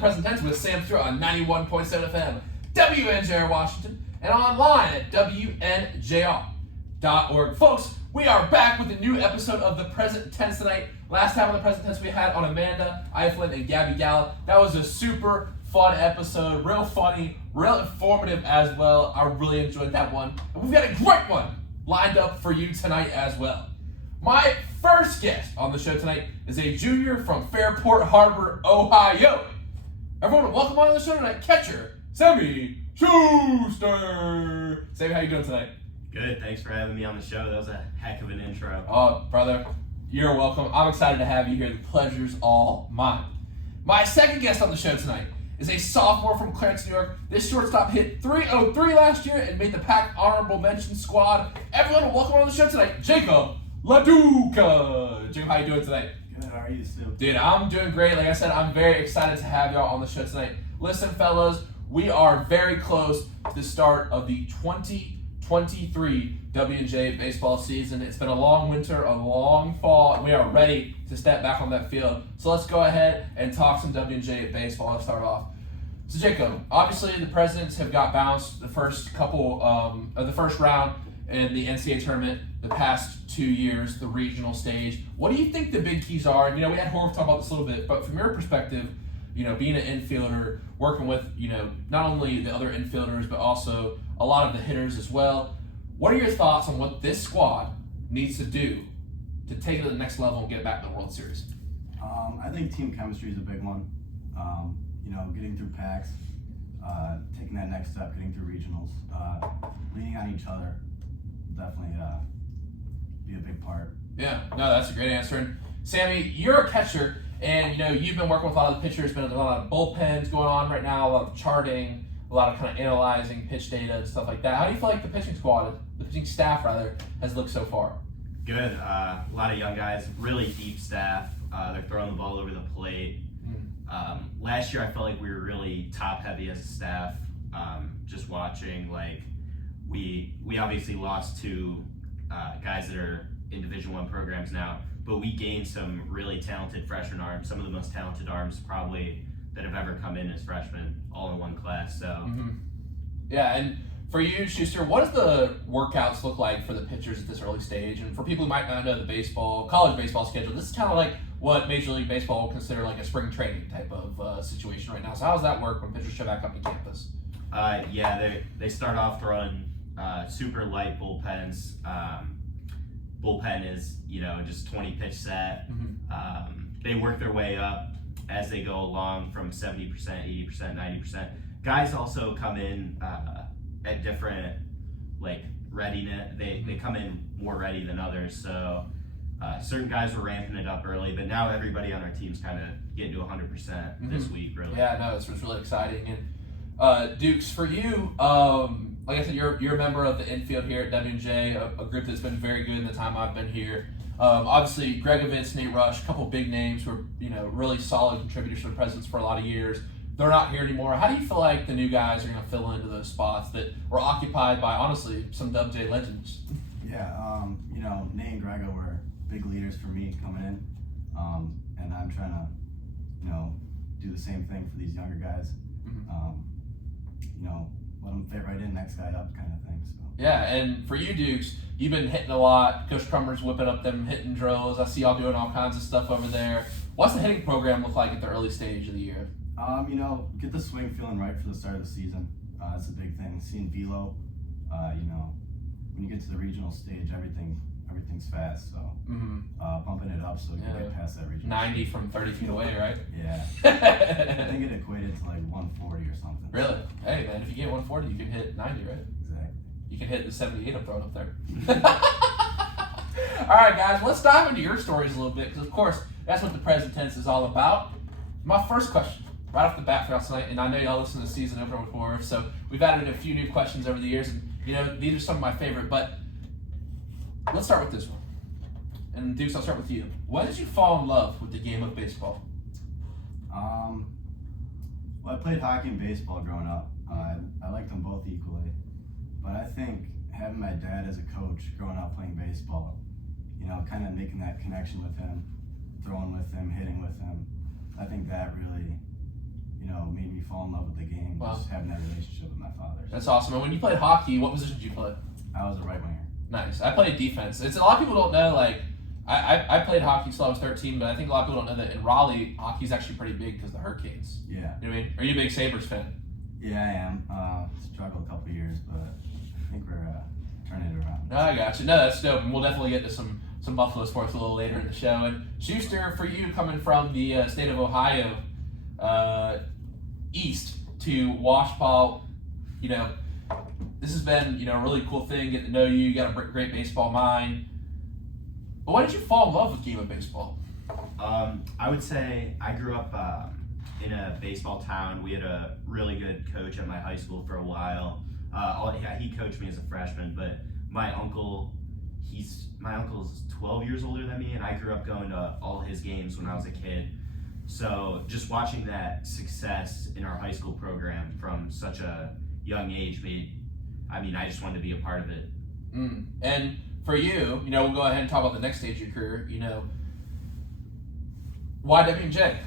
Present Tense with Sam Stewart on 91.7 FM, WNJR Washington, and online at WNJR.org. Folks, we are back with a new episode of the Present Tense tonight. Last time on the Present Tense we had on Amanda Eiflin and Gabby Gallup. That was a super fun episode, real funny, real informative as well. I really enjoyed that one. And we've got a great one lined up for you tonight as well. My first guest on the show tonight is a junior from Fairport Harbor, Ohio. Everyone, welcome on the show tonight, catcher Sammy Schuster. Sammy, how you doing tonight? Good, thanks for having me on the show. That was a heck of an intro. Oh, brother, you're welcome. I'm excited to have you here. The pleasure's all mine. My second guest on the show tonight is a sophomore from Clarence, New York. This shortstop hit .303 last year and made the Pack Honorable Mention squad. Everyone, welcome on the show tonight, Jacob Laduca. Jacob, how you doing tonight? Good, how are you, Stu? Dude, I'm doing great. Like I said, I'm very excited to have y'all on the show tonight. Listen, fellas, we are very close to the start of the 2023 WNJ baseball season. It's been a long winter, a long fall, and we are ready to step back on that field. So let's go ahead and talk some WNJ baseball to start off. So Jacob, obviously the Presidents have got bounced the first couple of the first round in the NCAA tournament the past 2 years, the regional stage. What do you think the big keys are? And, we had Horvath talk about this a little bit, but from your perspective, being an infielder, working with, not only the other infielders, but also a lot of the hitters as well. What are your thoughts on what this squad needs to do to take it to the next level and get back to the World Series? I think team chemistry is a big one. Getting through packs, taking that next step, getting through regionals, leaning on each other, definitely be a big part. Yeah, no, that's a great answer. And Sammy, you're a catcher, and you've been working with a lot of the pitchers. Been a lot of bullpens going on right now, a lot of charting, a lot of kind of analyzing pitch data and stuff like that. How do you feel like the pitching staff has looked so far? Good. A lot of young guys, really deep staff. They're throwing the ball over the plate. Last year, I felt like we were really top heavy as a staff. Just watching, we obviously lost to guys that are in Division I programs now, but we gained some really talented freshman arms, some of the most talented arms probably that have ever come in as freshmen, all in one class. So, Yeah, and for you, Schuster, what does the workouts look like for the pitchers at this early stage? And for people who might not know the college baseball schedule, this is kind of like what Major League Baseball will consider like a spring training type of situation right now. So how does that work when pitchers show back up to campus? They start off throwing super light bullpens. Bullpen is, just 20 pitch set. They work their way up as they go along from 70%, 80%, 90%. Guys also come in at different readiness. They come in more ready than others. So certain guys were ramping it up early, but now everybody on our team's kind of getting to 100% this week, really. Yeah, no, it's really exciting. And Dukes, for you, like I said, you're a member of the infield here at WNJ, a group that's been very good in the time I've been here. Obviously, Gregovitz, Nate Rush, a couple big names who are really solid contributors to the Presidents for a lot of years. They're not here anymore. How do you feel like the new guys are going to fill into those spots that were occupied by, honestly, some WJ legends? Yeah, Nate and Grego were big leaders for me coming in, and I'm trying to, do the same thing for these younger guys. Let them fit right in, next guy up kind of thing. So. Yeah, and for you, Dukes, you've been hitting a lot. Coach Crummer's whipping up them hitting drills. I see y'all doing all kinds of stuff over there. What's the hitting program look like at the early stage of the year? Get the swing feeling right for the start of the season. That's a big thing. Seeing velo, when you get to the regional stage, everything's fast. So bumping it up so you can get past that regional 90 from 30 feet away, right? Yeah. I think it equated to 140 or something. Really? Hey, man, if you get 140, you can hit 90, right? Exactly. You can hit the 78 I'm throwing up there. All right, guys, let's dive into your stories a little bit because, of course, that's what the Present Tense is all about. My first question, right off the bat for y'all tonight, and I know y'all listen to the season opener before, so we've added a few new questions over the years, and these are some of my favorite, but let's start with this one. And Dukes, I'll start with you. When did you fall in love with the game of baseball? Well, I played hockey and baseball growing up. I liked them both equally, but I think having my dad as a coach growing up playing baseball, kind of making that connection with him, throwing with him, hitting with him, I think that really made me fall in love with the game. Wow. Just having that relationship with my father. That's awesome. And when you played hockey, what position did you play? I was a right winger. Nice. I played defense. It's a lot of people don't know. Like, I played hockey till I was 13, but I think a lot of people don't know that in Raleigh, hockey's actually pretty big because of the Hurricanes. Yeah. You know what I mean? Are you a big Sabres fan? Yeah, I am. Struggled a couple years, but I think we're turning it around. No, I got you. No, that's dope. And we'll definitely get to some Buffalo sports a little later in the show. And Schuster, for you coming from the state of Ohio, east to Washpal, this has been a really cool thing. Getting to know you. You got a great baseball mind. But why did you fall in love with the game of baseball? I would say I grew up in a baseball town. We had a really good coach at my high school for a while. He coached me as a freshman, but my uncle's 12 years older than me, and I grew up going to all his games when I was a kid. So just watching that success in our high school program from such a young age I just wanted to be a part of it. And for you, we'll go ahead and talk about the next stage of your career. Why W&J?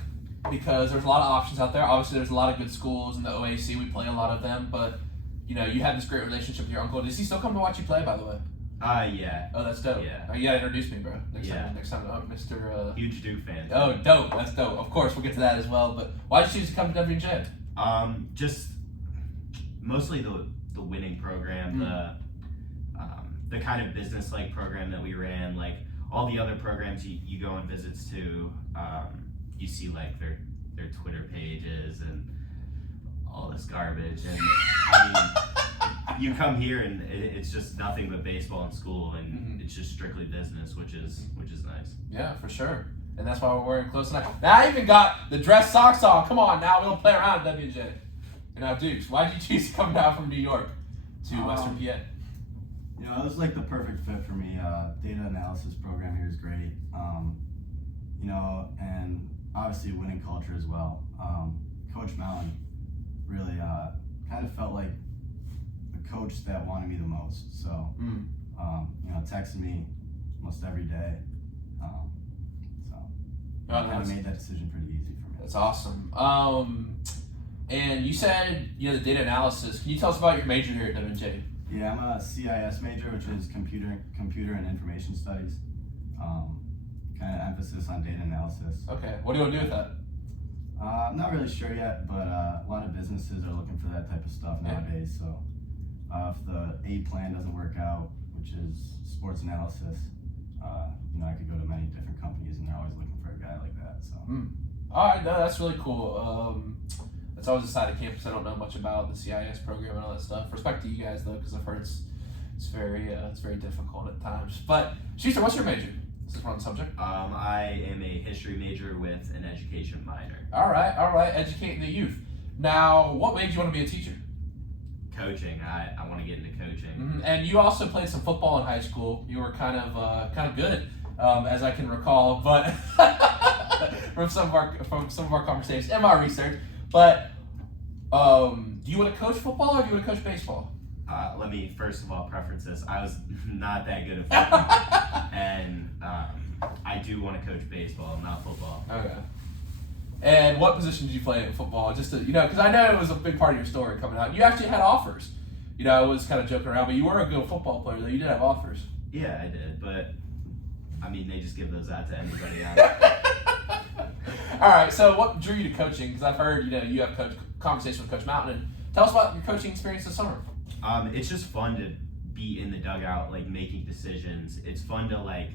Because there's a lot of options out there. Obviously, there's a lot of good schools in the OAC. We play a lot of them, but you had this great relationship with your uncle. Does he still come to watch you play, by the way? Yeah. Oh, that's dope. Yeah. You gotta introduce me, bro. Next time, Mr. Huge Duke fan. Oh, dope. That's dope. Of course, we'll get to that as well. But why did you choose to come to W&J? Just mostly the winning program, the kind of business-like program that we ran. Like all the other programs you go on visits to, you see like their Twitter pages and all this garbage, and you come here and it's just nothing but baseball in school, and it's just strictly business, which is nice. Yeah, for sure. And that's why we're wearing clothes tonight. Now I even got the dress socks on. Come on, now we don't play around at WJ. And now Dukes, why did you choose to come down from New York to Western PA? It was like the perfect fit for me. Data analysis program here is great. And obviously winning culture as well. Coach Mountain really kind of felt like the coach that wanted me the most. So, texting me almost every day. I kind of made that decision pretty easy for me. That's awesome. And you said the data analysis. Can you tell us about your major here at WJ? Yeah, I'm a CIS major, which is computer and information studies. Kind of emphasis on data analysis. Okay. What do you want to do with that? I'm not really sure yet, but a lot of businesses are looking for that type of stuff nowadays. So if the A plan doesn't work out, which is sports analysis, I could go to many different companies, and they're always looking for a guy like that. So. All right, no, that's really cool. It's always a side of campus I don't know much about, the CIS program and all that stuff. Respect to you guys though, because I've heard it's very difficult at times. But Schuster, what's your major? Since we're on the subject. I am a history major with an education minor. All right, educating the youth. Now, what made you want to be a teacher? Coaching. I want to get into coaching. And you also played some football in high school. You were kind of good, as I can recall, but from some of our conversations and my research. But do you want to coach football or do you want to coach baseball? Let me first of all preference this. I was not that good at football, and I do want to coach baseball, not football. Okay. And what position did you play in football? Just to, because I know it was a big part of your story coming out. You actually had offers. I was kind of joking around, but you were a good football player, though. You did have offers. Yeah, I did, but they just give those out to anybody else. All right. So, what drew you to coaching? Because I've heard you have conversation with Coach Mountain. And tell us about your coaching experience this summer. It's just fun to be in the dugout, making decisions. It's fun to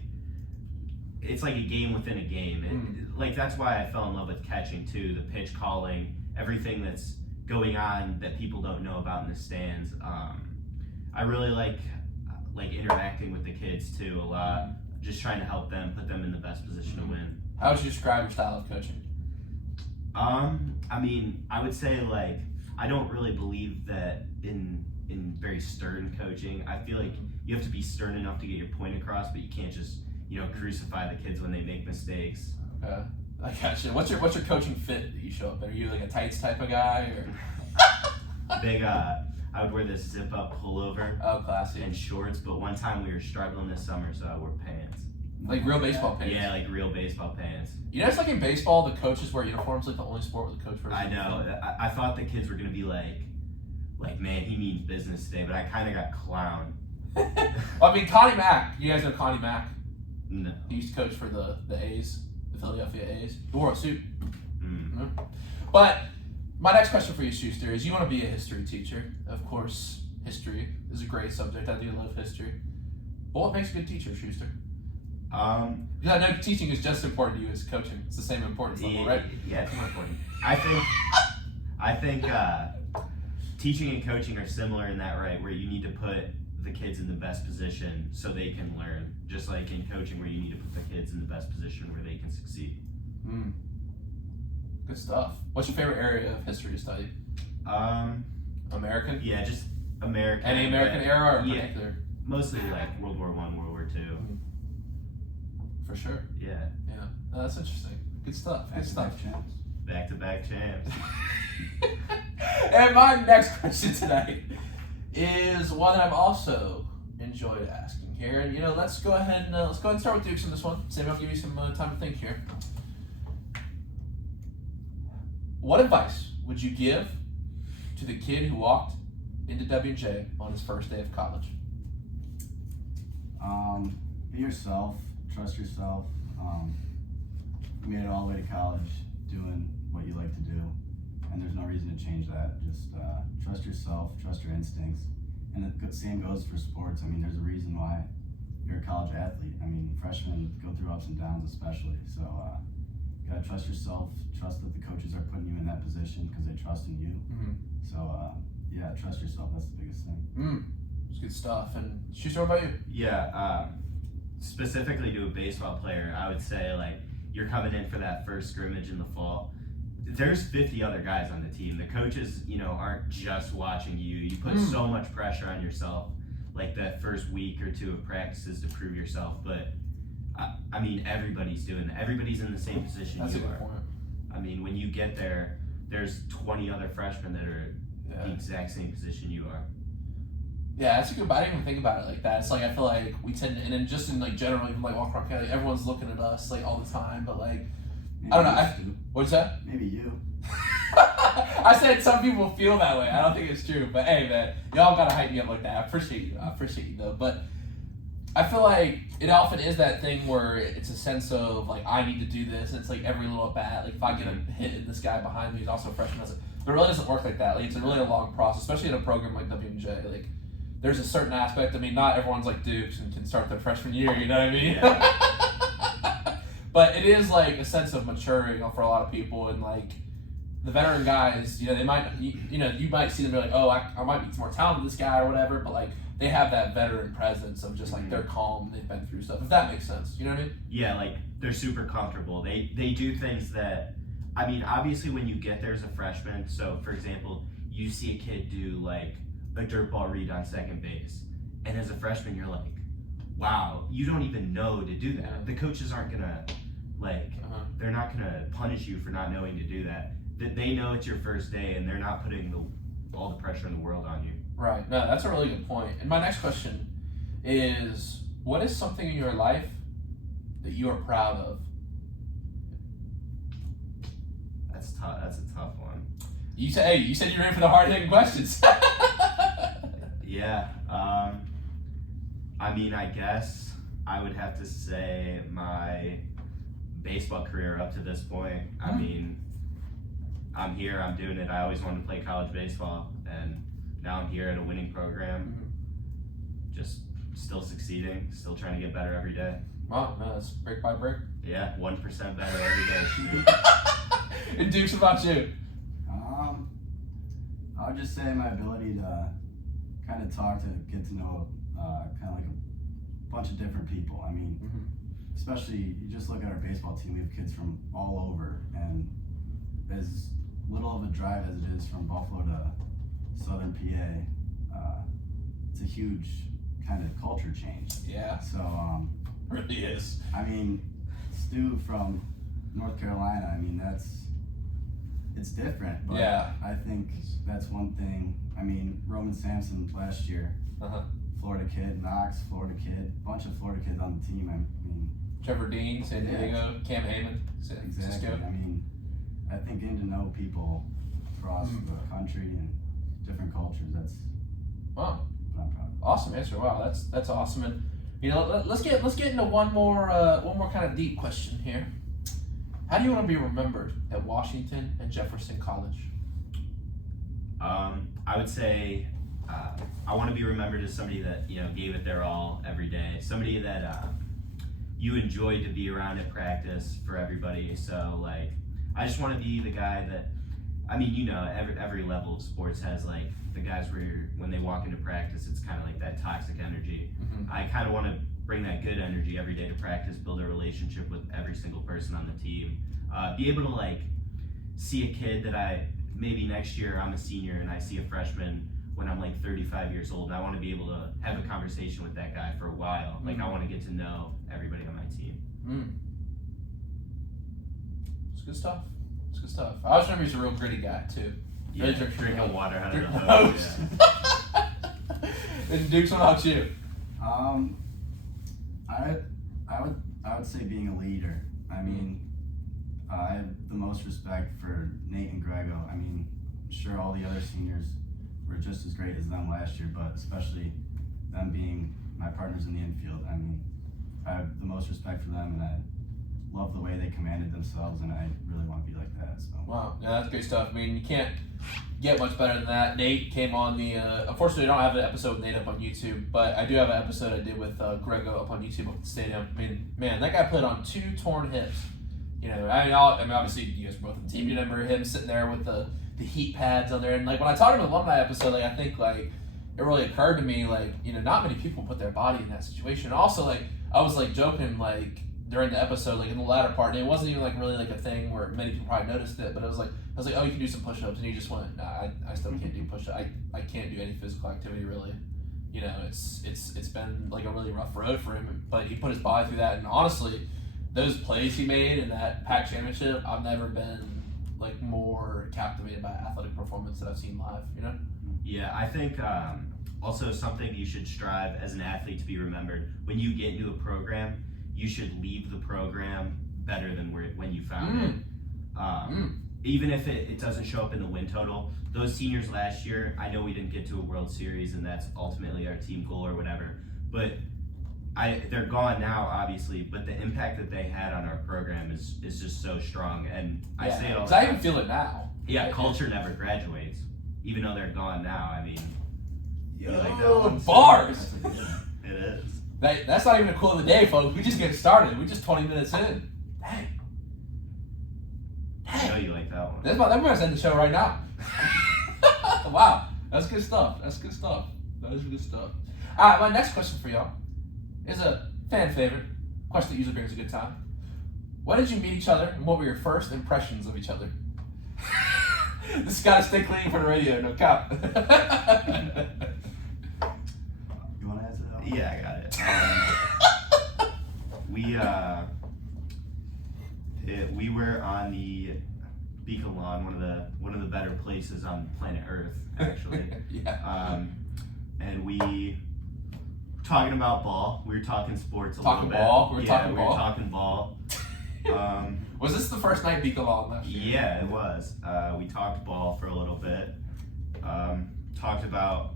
it's like a game within a game. And that's why I fell in love with catching too. The pitch calling, everything that's going on that people don't know about in the stands. I really like interacting with the kids too a lot. Just trying to help them, put them in the best position to win. How would you describe your style of coaching? I would say I don't really believe that in very stern coaching. I feel like you have to be stern enough to get your point across, but you can't just crucify the kids when they make mistakes. Okay, I gotcha. What's your coaching fit that you show up in? Are you like a tights type of guy or? Big. I would wear this zip up pullover. Oh, classy. And shorts. But one time we were struggling this summer, so I wore pants. Like real baseball pants. Yeah, like real baseball pants. You know, it's like in baseball, the coaches wear uniforms. Like the only sport with the coach wears. I know. I thought the kids were gonna be like, man, he means business today, but I kind of got clown. I mean, Connie Mack. You guys know Connie Mack? No. He used to coach for the A's, the Philadelphia A's. He wore a suit. Mm. But my next question for you, Schuster, is you want to be a history teacher. Of course, history is a great subject. I do love history. But what makes a good teacher, Schuster? Because I know teaching is just as important to you as coaching. It's the same importance level, right? Yeah, it's more important. I think teaching and coaching are similar in that, right, where you need to put the kids in the best position so they can learn. Just like in coaching, where you need to put the kids in the best position where they can succeed. Good stuff. What's your favorite area of history to study? American? Yeah, just American. Any American era or particular? Mostly like World War I, World War II. For sure. Yeah. Yeah. Oh, that's interesting. Good stuff. Good stuff. Back-to-back champs. And my next question tonight is one that I've also enjoyed asking here. And let's go ahead and start with Dukes on this one. Sammy, I'll give you some time to think here. What advice would you give to the kid who walked into WJ on his first day of college? Be yourself. Trust yourself. You made it all the way to college doing what you like to do, and there's no reason to change that. Just trust yourself, trust your instincts, and the same goes for sports. I mean, there's a reason why you're a college athlete. I mean, freshmen go through ups and downs especially, so you gotta trust yourself, trust that the coaches are putting you in that position because they trust in you. So yeah, trust yourself, that's the biggest thing. It's good stuff. And Schuster, what about you? Yeah, specifically to a baseball player, I would say, like, you're coming in for that first scrimmage in the fall. There's 50 other guys on the team. The coaches, aren't just watching you. You put so much pressure on yourself, like that first week or two of practices to prove yourself. But, I mean, everybody's doing that. Everybody's in the same position That's you a good are. point. I mean, when you get there, there's 20 other freshmen that are the exact same position you are. Yeah, that's a good. I didn't even think about it like that. It's like I feel like we tend to, and then just in like general, even like walk around County, everyone's looking at us like all the time. But like, Maybe I don't know. What's that? Maybe you. I said some people feel that way. I don't think it's true. But hey, man, y'all gotta hype me up like that. I appreciate you though. But I feel like it often is that thing where it's a sense of like I need to do this. And it's like every little at bat. Like if I get a hit, this guy behind me who's also a freshman. But it really doesn't work like that. Like it's a really long process, especially in a program like WJ. Like there's a certain aspect. I mean, not everyone's like Dukes and can start their freshman year. You know what I mean? Yeah. But it is like a sense of maturing for a lot of people, and like the veteran guys, they might, you might see them be like, oh, I might be more talented than this guy or whatever, but like they have that veteran presence of just like they're calm, they've been through stuff. If that makes sense, you know what I mean? Yeah, like they're super comfortable. They do things that, I mean, obviously when you get there as a freshman, so for example, you see a kid do like a dirt ball read on second base, and as a freshman you're like, wow, you don't even know to do that. The coaches aren't gonna they're not gonna punish you for not knowing to do that. They know it's your first day, and they're not putting all the pressure in the world on you. Right. No, that's a really good point. And my next question is, what is something in your life that you are proud of? That's tough. That's a tough one. You said you're ready for the hard-hitting questions. Yeah. I mean, I guess I would have to say my baseball career up to this point. I mean, I'm here, I'm doing it. I always wanted to play college baseball, and now I'm here at a winning program, just still succeeding, still trying to get better every day. Wow, no, that's break by break. Yeah, 1% better every day. And Dukes, about you? I would just say my ability to kind of talk to, get to know kind of like a bunch of different people. I mean, especially you just look at our baseball team, we have kids from all over, and as little of a drive as it is from Buffalo to Southern PA, it's a huge kind of culture change. Yeah. So, really is. I mean, Stu from North Carolina, I mean, it's different, but yeah. I think that's one thing. I mean, Roman Sampson last year, Florida kid, Knox, Florida kid, bunch of Florida kids on the team. I mean, Trevor Dean, San Diego, Cam Hammond, San Exactly. Francisco. I mean, I think getting to know people across the country and different cultures, that's Wow. what I'm proud of. Awesome answer. Wow, that's awesome. And let's get into one more kind of deep question here. How do you want to be remembered at Washington and Jefferson College? I would say I want to be remembered as somebody that gave it their all every day. Somebody that you enjoyed to be around at practice for everybody. So like, I just want to be the guy that, every level of sports has like the guys where when they walk into practice, it's kind of like that toxic energy. Mm-hmm. I kind of want to bring that good energy every day to practice, build a relationship with every single person on the team, be able to like see a kid that maybe next year I'm a senior and I see a freshman when I'm like 35 years old, and I want to be able to have a conversation with that guy for a while. Like, I want to get to know everybody on my team. It's good stuff. It's good stuff. I always remember he's a real gritty guy too. Yeah, drinking water out of the hose. hose. Yeah. And Dukes, what about you? I would say being a leader. I mean, I have the most respect for Nate and Grego. I mean, sure, all the other seniors were just as great as them last year, but especially them being my partners in the infield. I mean, I have the most respect for them, and I love the way they commanded themselves, and I really want to be like that. So. Wow, yeah, that's great stuff. I mean, you can't get much better than that. Nate came on the. Unfortunately, I don't have an episode with Nate up on YouTube, but I do have an episode I did with Grego up on YouTube at the stadium. I mean, man, that guy played on 2 torn hips. Obviously, you guys were both on the team. You remember him sitting there with the heat pads on there, and like when I talked to him in the alumni episode, like I think like it really occurred to me like not many people put their body in that situation. And also like I was like joking like during the episode like in the latter part, and it wasn't even like really like a thing where many people probably noticed it, but I was like oh, you can do some push-ups, and he just went, nah, I still can't do push-ups. I can't do any physical activity really. It's been like a really rough road for him, but he put his body through that, and honestly, those plays he made in that PAC championship, I've never been like more captivated by athletic performance that I've seen live. Yeah, I think also something you should strive as an athlete to be remembered. When you get into a program, you should leave the program better than when you found it. Even if it doesn't show up in the win total. Those seniors last year, I know we didn't get to a World Series, and that's ultimately our team goal or whatever, but they're gone now, obviously, but the impact that they had on our program is just so strong. And I say it all the time. I even feel it now. Yeah, culture never graduates, even though they're gone now. I mean, you like that Oh, one? bars! It is. That's not even a quote of the day, folks. We just get started. We're just 20 minutes in. Dang. I know you like that one. That might end the show right now. Wow, that's good stuff. That is good stuff. All right, my next question for y'all is a fan favorite question that usually brings a good time. When did you meet each other, and what were your first impressions of each other? This has got to stay clean for the radio, no cap. You want to answer that one? Yeah, I got it. We were on the Beacon Lawn, one of the better places on planet Earth, actually. Yeah. And we talking about ball. We were talking sports a little bit. We were talking ball. Was this the first night Beacon Lawn last year? Yeah, it was. We talked ball for a little bit. Talked about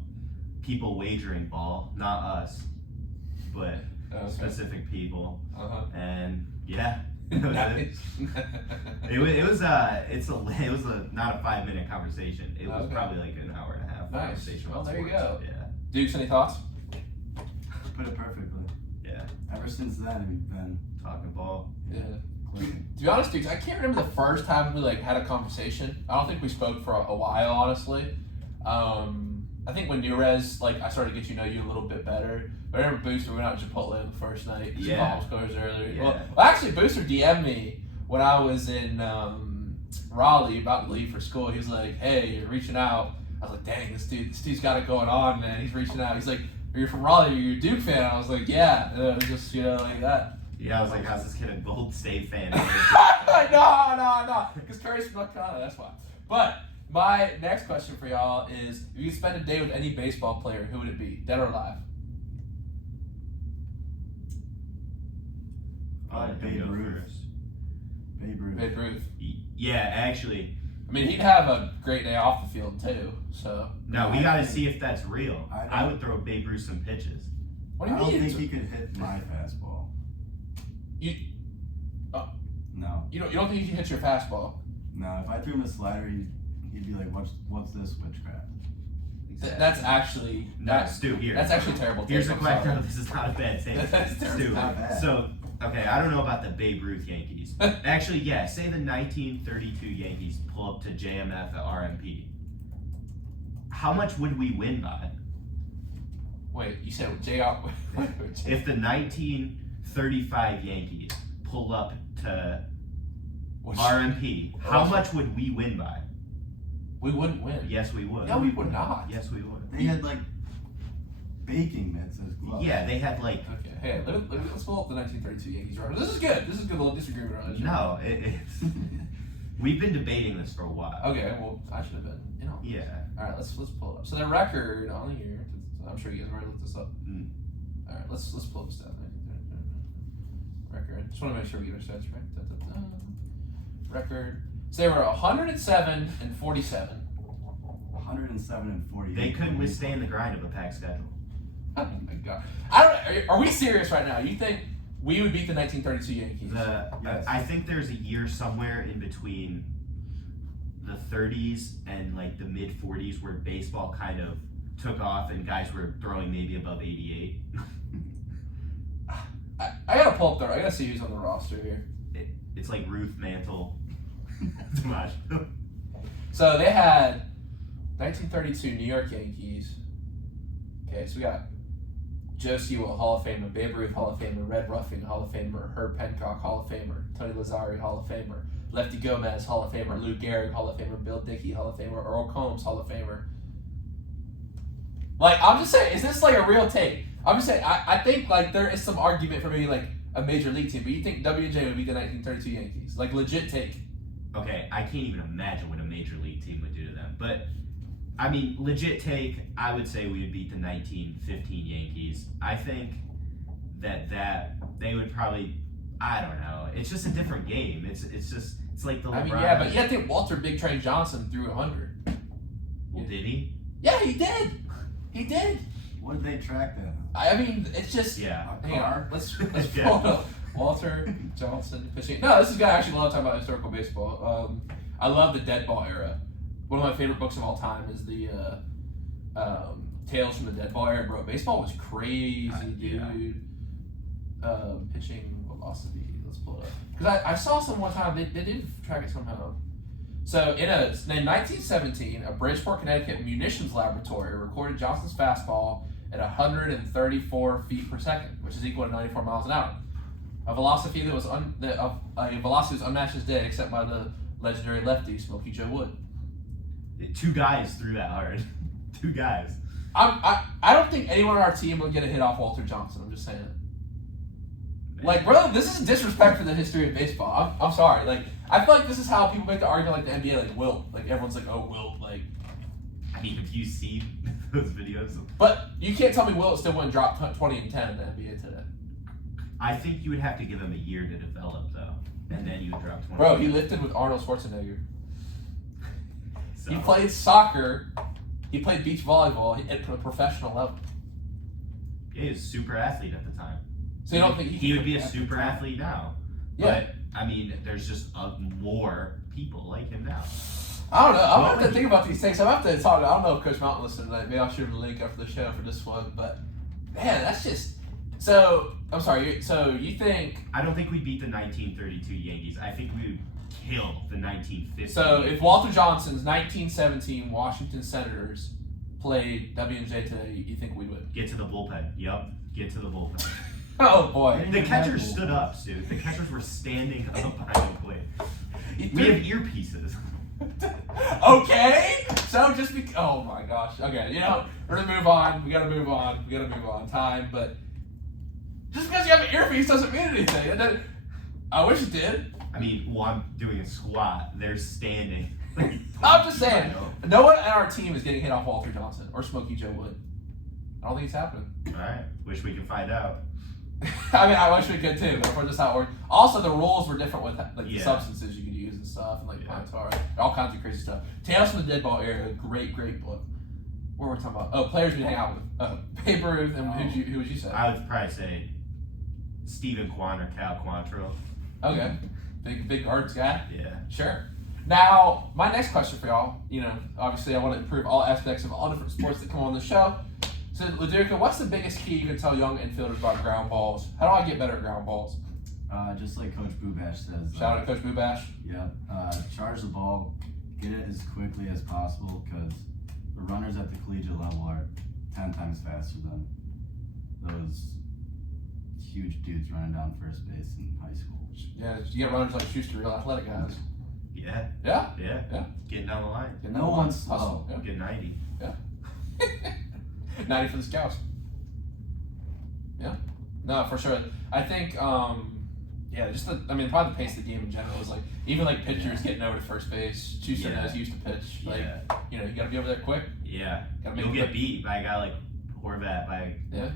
people wagering ball, not us, but specific people. And yeah, it was not a 5-minute conversation. It was probably like an hour and a half conversation. Well, there you sports. go. Yeah. Dukes, any thoughts? Put it perfectly. Yeah. Ever since then, we've been talking ball. Yeah. To be honest, Dukes, I can't remember the first time we had a conversation. I don't think we spoke for a while, honestly. I think when Nurez, I started to get to know you a little bit better. But I remember Booster went out to Chipotle the first night. Yeah. Scores earlier. Yeah. Well, actually, Booster DM'd me when I was in Raleigh about to leave for school. He was like, "Hey, you're reaching out." I was like, "Dang, this dude's got it going on, man. He's reaching out." He's like, "Are you from Raleigh? Are you a Duke fan?" I was like, "Yeah." And it was just like that. Yeah, I was like, how's this kid a Gold State fan? No. Because Curry's from North Carolina, that's why. But my next question for y'all is, if you could spend a day with any baseball player, who would it be? Dead or alive? Babe Ruth. Babe Ruth. Babe Ruth. Yeah, actually. I mean, he'd have a great day off the field too. So No, we got to see if that's real. I would throw Babe Ruth some pitches. What do I you don't mean? think he could hit my fastball. No. You don't think he can hit your fastball? No, if I threw him a slider, he'd be like, what's this witchcraft? Exactly. That's actually Stu, here. That's actually terrible. Here's a I'm question. sorry. No, this is not a bad thing. That's terrible. Stu, Not bad. so, okay, I don't know about the Babe Ruth Yankees. Actually, yeah, say the 1932 Yankees pull up to JMF at RMP. How much would we win by? Wait, you said JR. If the 1935 Yankees pull up to RMP, how much would we win by? We wouldn't win. Yes, we would. No, we would not. Yes, we would. They had like baking mitts as gloves. Yeah, they had like. Okay, hey, let's pull up the 1932 Yankees record. This is good. This is good little disagreement on this. No, it's. We've been debating this for a while. Okay, well, I should have been. Yeah. All right, let's pull it up. So their record on the year. I'm sure you guys already looked this up. Mm. All right, let's pull up the stat. Record. Just want to make sure we get our stats right. Record. So they were 107 and 47. 107 and 40. They couldn't withstand the grind of a packed schedule. Oh my god! I don't. Are we serious right now? You think we would beat the 1932 Yankees? Yes. I think there's a year somewhere in between the 30s and like the mid 40s where baseball kind of took off and guys were throwing maybe above 88. I gotta pull up there. I gotta see who's on the roster here. It's like Ruth Mantle. Dimash. So they had 1932 New York Yankees. Okay, so we got Joe Sewell, Hall of Famer, Babe Ruth, Hall of Famer, Red Ruffing, Hall of Famer, Herb Pencock, Hall of Famer, Tony Lazzari, Hall of Famer, Lefty Gomez, Hall of Famer, Lou Gehrig, Hall of Famer, Bill Dickey, Hall of Famer, Earl Combs, Hall of Famer. Like, I'm just saying, is this like a real take? I'm just saying, I think like there is some argument for maybe like a major league team, but you think W&J would beat the 1932 Yankees? Like, legit take. Okay, I can't even imagine what a major league team would do to them. But, I mean, legit take, I would say we would beat the 1915 Yankees. I think that they would probably, I don't know. It's just a different game. It's like the LeBron. I mean, yeah, but you have to think Walter Big Train Johnson threw 100. Well, did he? Yeah, he did. He did. What did they track then? I mean, it's just. Yeah. Hang on. Let's pull Yeah. up Walter Johnson pitching. No, this is guy I actually love talking about historical baseball. I love the dead ball era. One of my favorite books of all time is the Tales from the Dead Ball era. Bro, baseball was crazy, dude. Yeah. Pitching velocity. Let's pull it up because I saw some one time. They did track it somehow. So in 1917, a Bridgeport, Connecticut munitions laboratory recorded Johnson's fastball at 134 feet per second, which is equal to 94 miles an hour. A velocity that was unmatched this day, except by the legendary lefty Smokey Joe Wood. Two guys threw that hard. Two guys. I don't think anyone on our team would get a hit off Walter Johnson. I'm just saying. Like, bro, this is disrespect for the history of baseball. I'm sorry. Like, I feel like this is how people make the argument like the NBA, like Wilt. Like, everyone's like, oh, Wilt. Like, I mean, have you seen those videos? But you can't tell me Wilt still wouldn't drop 20 and 10 in the NBA today. I think you would have to give him a year to develop, though, and then you would drop 20. Bro, he lifted with Arnold Schwarzenegger. So, He played soccer. He played beach volleyball at a professional level. yeah, he was a super athlete at the time. So you don't think he would be a super athlete now? Yeah. But, I mean, there's just more people like him now. I don't know. I'm going to have to think about these things. I'm going to have to talk. I don't know if Coach Mountain listened tonight. Maybe I'll shoot him a link after the show for this one. But, man, that's just... So, I'm sorry. So, you think... I don't think we'd beat the 1932 Yankees. I think we would kill the 1950. So, if Walter Johnson's 1917 Washington Senators played W&J today, you think we would? Get to the bullpen. Yep. Get to the bullpen. Oh, boy. The catchers stood up, Stu. The catchers were standing up behind the plate. We have earpieces. Okay. So, just be... Oh, my gosh. Okay, you know, we're going to move on. We got to move on. Time, but... Just because you have an earpiece doesn't mean anything. I wish it did. I mean, while I'm doing a squat, they're standing. I'm just saying, no one on our team is getting hit off Walter Johnson or Smokey Joe Wood. I don't think it's happening. All right. Wish we could find out. I mean, I wish we could too, but we're just not working. Also, the rules were different with like the Yeah. substances you could use and stuff, and like Yeah. pine tar, all kinds of crazy stuff. Tales from the Dead Ball Era, great book. What were we talking about? Oh, players we hang out with. Babe Ruth, and who would you say? I would probably say Stephen Kwan or Cal Quantrill. Okay, big guards guy. Yeah. Sure. Now, my next question for y'all, obviously I want to improve all aspects of all different sports that come on the show. So, Laduca, what's the biggest key you can tell young infielders about ground balls? How do I get better at ground balls? Just like Coach Bubash says. Shout out to Coach Bubash. Yeah. Charge the ball, get it as quickly as possible, because the runners at the collegiate level are 10 times faster than those huge dudes running down first base in high school. Yeah, you get runners like Schuster, real athletic guys. Yeah. Yeah? Yeah. Getting down the line. No one's slow. Hustle. Yeah. Get 90. 90 for the Scouts. Yeah. No, for sure. I think, probably the pace of the game in general is like, even like pitchers getting over to first base. Schuster knows he used to pitch. Like, you got to be over there quick. Yeah. Gotta make You'll it get quick. beat by a guy like Horvat Yeah.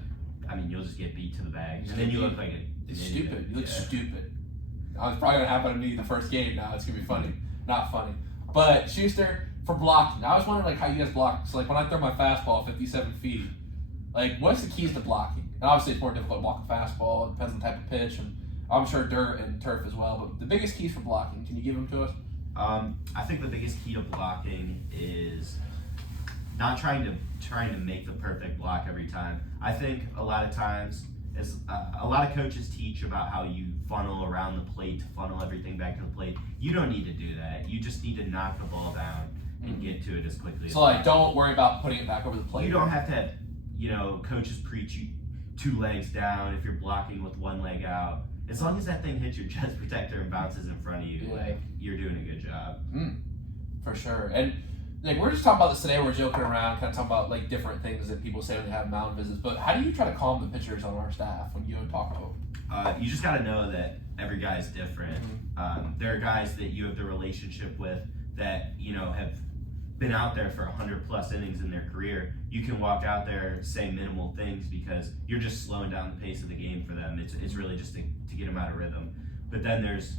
You'll just get beat to the bag. Just And then get you beat. look like an It's idiot. stupid. You look stupid. It's probably gonna happen to me the first game now. It's gonna be funny. Not funny. But Schuster, for blocking, I was wondering like how you guys block. So like when I throw my fastball 57 feet, like what's the keys to blocking? And obviously it's more difficult to block a fastball. It depends on the type of pitch, and I'm sure dirt and turf as well. But the biggest keys for blocking, can you give them to us? I think the biggest key to blocking is not trying to make the perfect block every time. I think a lot of times, a lot of coaches teach about how you funnel around the plate to funnel everything back to the plate. You don't need to do that. You just need to knock the ball down and get to it as quickly as So like, possible. don't worry about putting it back over the plate. You don't have to have, coaches preach you 2 legs down if you're blocking with 1 leg out. As long as that thing hits your chest protector and bounces in front of you, like you're doing a good job. For sure. And like we're just talking about this today. We're joking around, kind of talking about like different things that people say when they have mound visits. But how do you try to calm the pitchers on our staff when you go and talk to them? You just got to know that every guy is different. There are guys that you have the relationship with that have been out there for 100+ innings in their career. You can walk out there saying minimal things because you're just slowing down the pace of the game for them. It's really just to get them out of rhythm. But then there's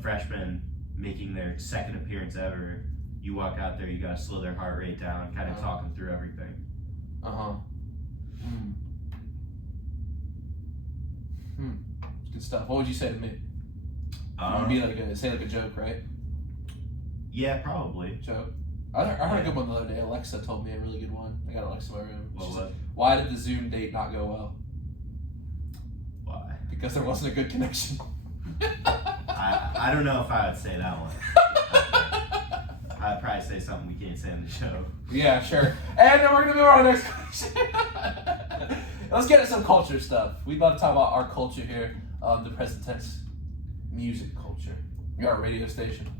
freshmen making their second appearance ever. You walk out there, you got to slow their heart rate down, kind of talk them through everything. Good stuff. What would you say to me? You'd be say a joke, right? Yeah, probably. Joke. I heard a good one the other day. Alexa told me a really good one. I got Alexa in my room. What She was said, it? why did the Zoom date not go well? Why? Because there wasn't a good connection. I don't know if I would say that one. I'd probably say something we can't say on the show. Yeah, sure. And then we're going to move on to the next question. Let's get into some culture stuff. We'd love to talk about our culture here on the Present Tense music culture. We are a radio station.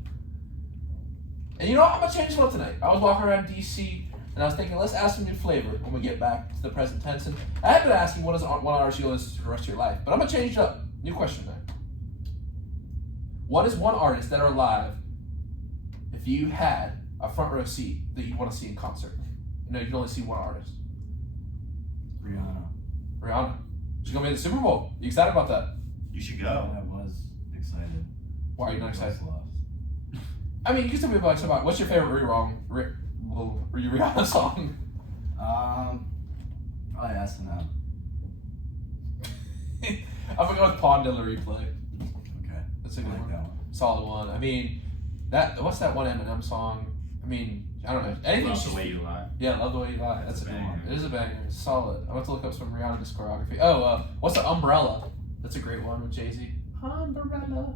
And you know what? I'm going to change it up tonight. I was walking around DC and I was thinking, let's add some new flavor when we get back to the present tense. And I have been asking what artist you listen to for the rest of your life. But I'm going to change it up. New question there. What is one artist that are alive if you had a front row seat that you want to see in concert? You can only see one artist. Rihanna. She's going to be in the Super Bowl. You excited about that? You should go. I was excited. Why are you not excited? Lost. I mean, you can still be about what's your favorite Rihanna song? Probably S&M. I'm going to go with Pond de la Replay. Okay. That's a I good like one. that one. Solid one. I mean, what's that one Eminem song? I mean, I don't know. Anything. Love the Way You Lie. Yeah, Love the Way You Lie. That's a good one. banger. It is a banger. It's solid. I want to look up some Rihanna discography. Oh, what's the Umbrella? That's a great one with Jay-Z. Umbrella.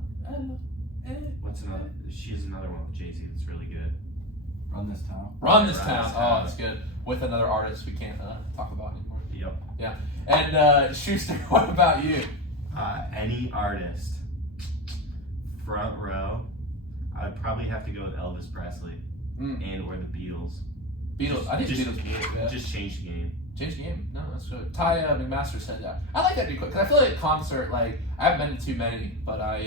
What's another? She has another one with Jay-Z that's really good. Run This Town. Run This Run Town. This Oh, Town. that's good. With another artist we can't talk about anymore. Yep. Yeah. And Schuster, what about you? Any artist, front row, I'd probably have to go with Elvis Presley and or the Beatles. Beatles. I think Just- Beatles. Yeah. Just change the game. Change the game. No, that's good. Ty McMaster said that. I like that because I feel like a concert, like, I haven't been to too many, but I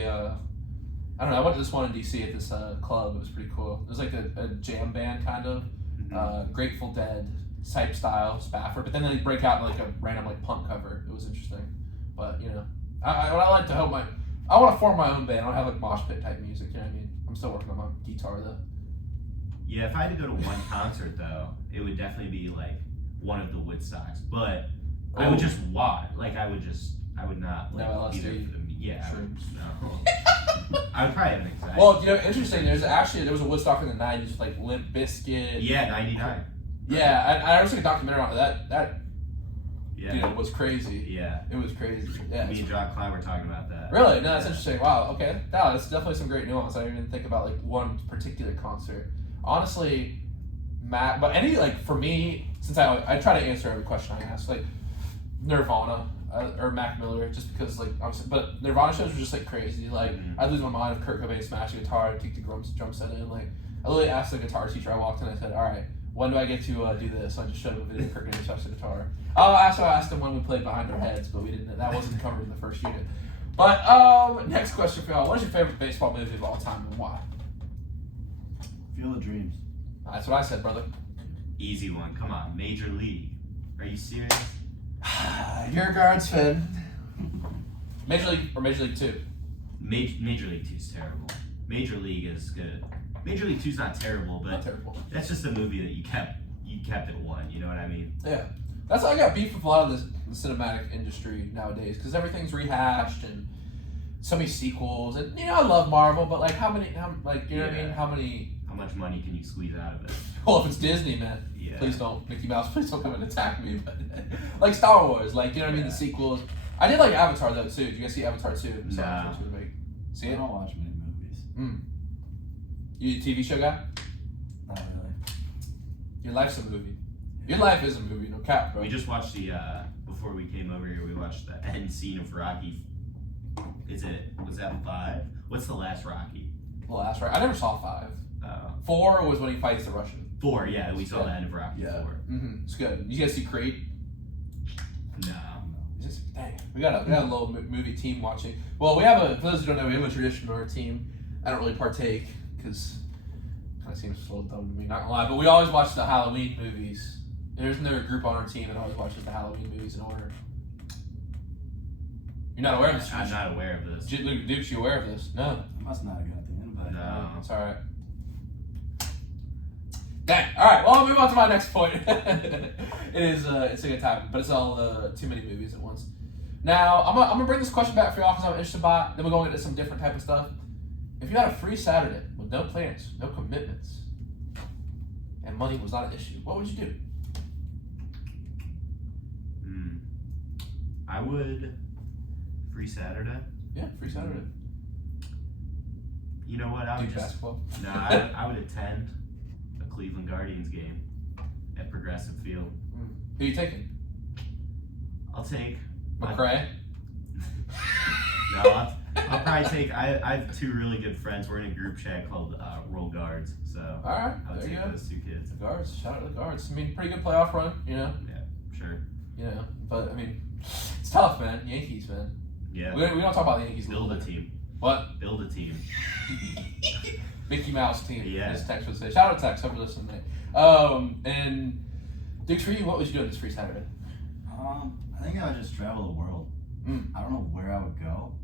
don't know, I went to this one in DC at this club. It was pretty cool. It was like a jam band kind of, Grateful Dead type style, Spafford, but then they break out in like a random like punk cover. It was interesting. But I like to hope I want to form my own band. I don't have like mosh pit type music. You know what I mean? I'm still working on my guitar though. Yeah, if I had to go to one concert though, it would definitely be like one of the Woodstocks. But I would just watch. Like I would not like be there for the no. I would probably have anxiety. Well, interesting. There was a Woodstock in the '90s with like Limp Bizkit. Yeah, '99. Yeah, I was like a documentary on that. Yeah. It was crazy. Yeah. It was crazy. Yeah. Me and John Klein were talking about that. Really? No, that's interesting. Wow. Okay. No, that's definitely some great nuance. I didn't even think about like one particular concert. Honestly, but any like for me, since I try to answer every question I ask, like Nirvana or Mac Miller, just because like obviously, but Nirvana shows were just like crazy. Like I'd lose my mind if Kurt Cobain smashed a guitar and kicked the drum set in. Like I literally asked the guitar teacher. I walked in and I said, "All right, when do I get to do this?" So I just showed him a video of Kurt Cobain smash the guitar. I asked him when we played Behind Our Heads, but we didn't. That wasn't covered in the first unit. But next question for y'all: what is your favorite baseball movie of all time and why? Field of Dreams. That's what I said, brother. Easy one. Come on, Major League. Are you serious? You're a Guards fan. Major League or Major League 2? Major League 2 is terrible. Major League is good. Major League 2 is not terrible, but Not terrible. that's just a movie that you kept at one. You know what I mean? Yeah. That's why I got beef with a lot of the cinematic industry nowadays, because everything's rehashed and so many sequels. And I love Marvel, but like how many? What I mean? How many? How much money can you squeeze out of it? Well, if it's Disney, man, please don't, Mickey Mouse, please don't come and attack me. But like Star Wars, like I mean, the sequels. I did like Avatar though too. Did you guys see Avatar 2? Nah. See I it? don't watch many movies. You a TV show guy? Not really. Your life's a movie. Your life is a movie, no cap, bro. We just watched before we came over here, we watched the end scene of Rocky. Was that 5? What's the last Rocky? The last, right? I never saw 5. 4 was when he fights the Russian. 4, yeah, we saw the end of Rocky 4. Mm-hmm. It's good. You guys see Creed? No. Dang, we got a little movie team watching. Well, for those who don't know, we have a tradition on our team. I don't really partake because it kind of seems a little dumb to me, not gonna lie. But we always watch the Halloween movies. There's another group on our team that always watches the Halloween movies in order. You're not aware of this? I'm not aware of this. Dukes, you aware of this? No. I must not have got the invite. No. It's alright. Dang. Alright, well, I'll move on to my next point. It's a good time, but it's all too many movies at once. Now, I'm gonna bring this question back for y'all because I'm interested by it. Then we're going into some different type of stuff. If you had a free Saturday with no plans, no commitments, and money was not an issue, what would you do? I would free Saturday. Yeah, free Saturday. You know what? I would basketball. No, I would attend a Cleveland Guardians game at Progressive Field. Who are you taking? I'll take McRae. No, I'll probably take. I have 2 really good friends. We're in a group chat called Roll Guards. So all right, I would take those 2 kids. The Guards. Shout out to the Guards. I mean, pretty good playoff run. Yeah, sure. But I mean, it's tough, man. Yankees, man. Yeah. We don't talk about the Yankees. Build a team. What? Build a team. Mickey Mouse team. Yeah. As Tex would say. Shout out Tex. Hope you're listening tonight. And Dukes, for you, what would you do on this free Saturday? I think I would just travel the world. I don't know where I would go,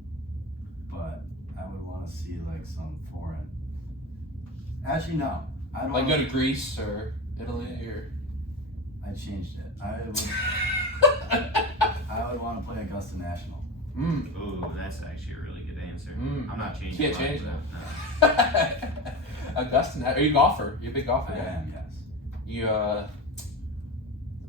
but I would want to see like some foreign. Actually, no. I don't like go to Greece or Italy or. I changed it. I would want to play Augusta National. Ooh, that's actually a really good answer. I'm not changing. You can't change that. No. Augusta, are you a golfer? You're a big golfer. I am, yes. You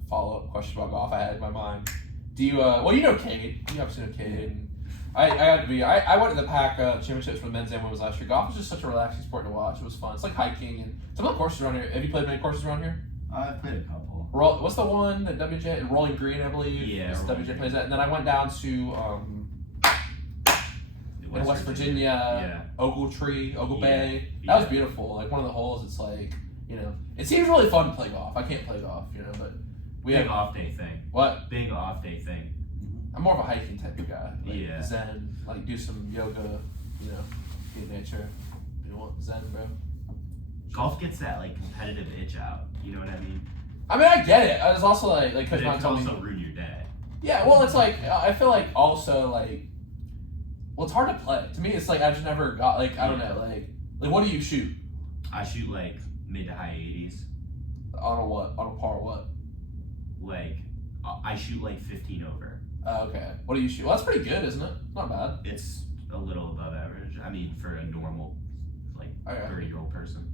follow-up question about golf I had in my mind. Do you well you know Cade. You obviously know Cade. And I got to be I went to the PAC championships for the men's and women's last year. Golf is just such a relaxing sport to watch. It was fun. It's like hiking and some of the courses around here. Have you played many courses around here? I've played a couple. What's the one that WJ Rolling Green, I believe? Yeah, WJ plays that. And then I went down to in West Virginia, Ogle Bay. That was beautiful. Like one of the holes, it's like, it seems really fun to play golf. I can't play golf, but we Big have off day thing. What? Big off day thing. I'm more of a hiking type of guy. Like Zen, like do some yoga, be in nature. Zen, bro. Golf gets that like competitive itch out. You know what I mean? I mean, I get it. I was also like Coach But it Mont can told me. also ruin your day. Yeah, well, it's like I feel like also like, well, it's hard to play. To me, it's like I just never got like I don't know like what do you shoot I shoot like mid to high 80s. on a what on a par what? Like I shoot like 15 over. Okay, what do you shoot? Well, that's pretty good, isn't it? Not bad. It's a little above average. I mean, for a normal like Okay. 30-year-old person.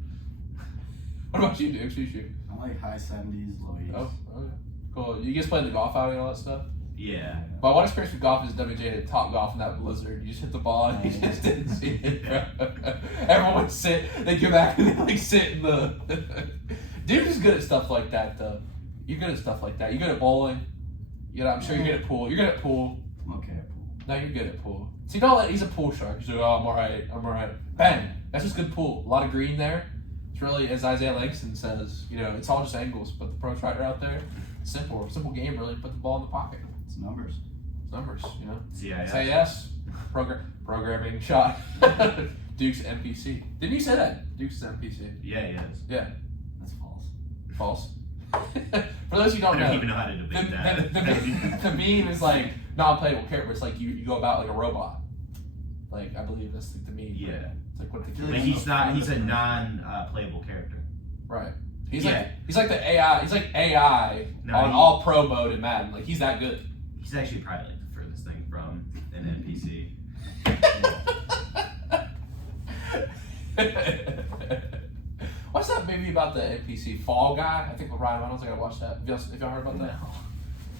What about you, Dukes? What do you shoot? I'm like high 70s, low 80s. Oh, okay, cool. You guys play the golf outing and all that stuff? Yeah. My one experience with golf is WJ at Top Golf in that blizzard. You just hit the ball and you just didn't see it, bro. Everyone would sit, they go back and they like sit in the. Dude is good at stuff like that, though. You're good at stuff like that. You're good at bowling. You know, I'm sure you're good at pool. You're good at pool. I'm okay at pool. No, you're good at pool. See, don't let, he's a pool shark. He's like, oh, I'm alright. Bang. That's just good pool. A lot of green there. It's really, as Isaiah Langston says, you know, it's all just angles. But the pro strider out there, simple game, really. Put the ball in the pocket. It's numbers. Numbers, you know. CIS. Say yes. Programming shot. Dukes NPC. Didn't you say that? Dukes NPC. Yeah, he is. Yeah. That's false. False. For those who don't I don't know, even know how to debate that. the meme is like non-playable character. It's like you go about like a robot. Like I believe that's like the meme. Yeah. It's like what the Like he's not. He's a non-playable character. Right. He's Yeah. like the AI. He's like AI on all pro mode in Madden. Like he's that good. He's actually probably like the furthest thing from an NPC. What's that movie about the NPC Fall Guy? I think with Ryan Reynolds. I gotta watch that. If y'all heard about that?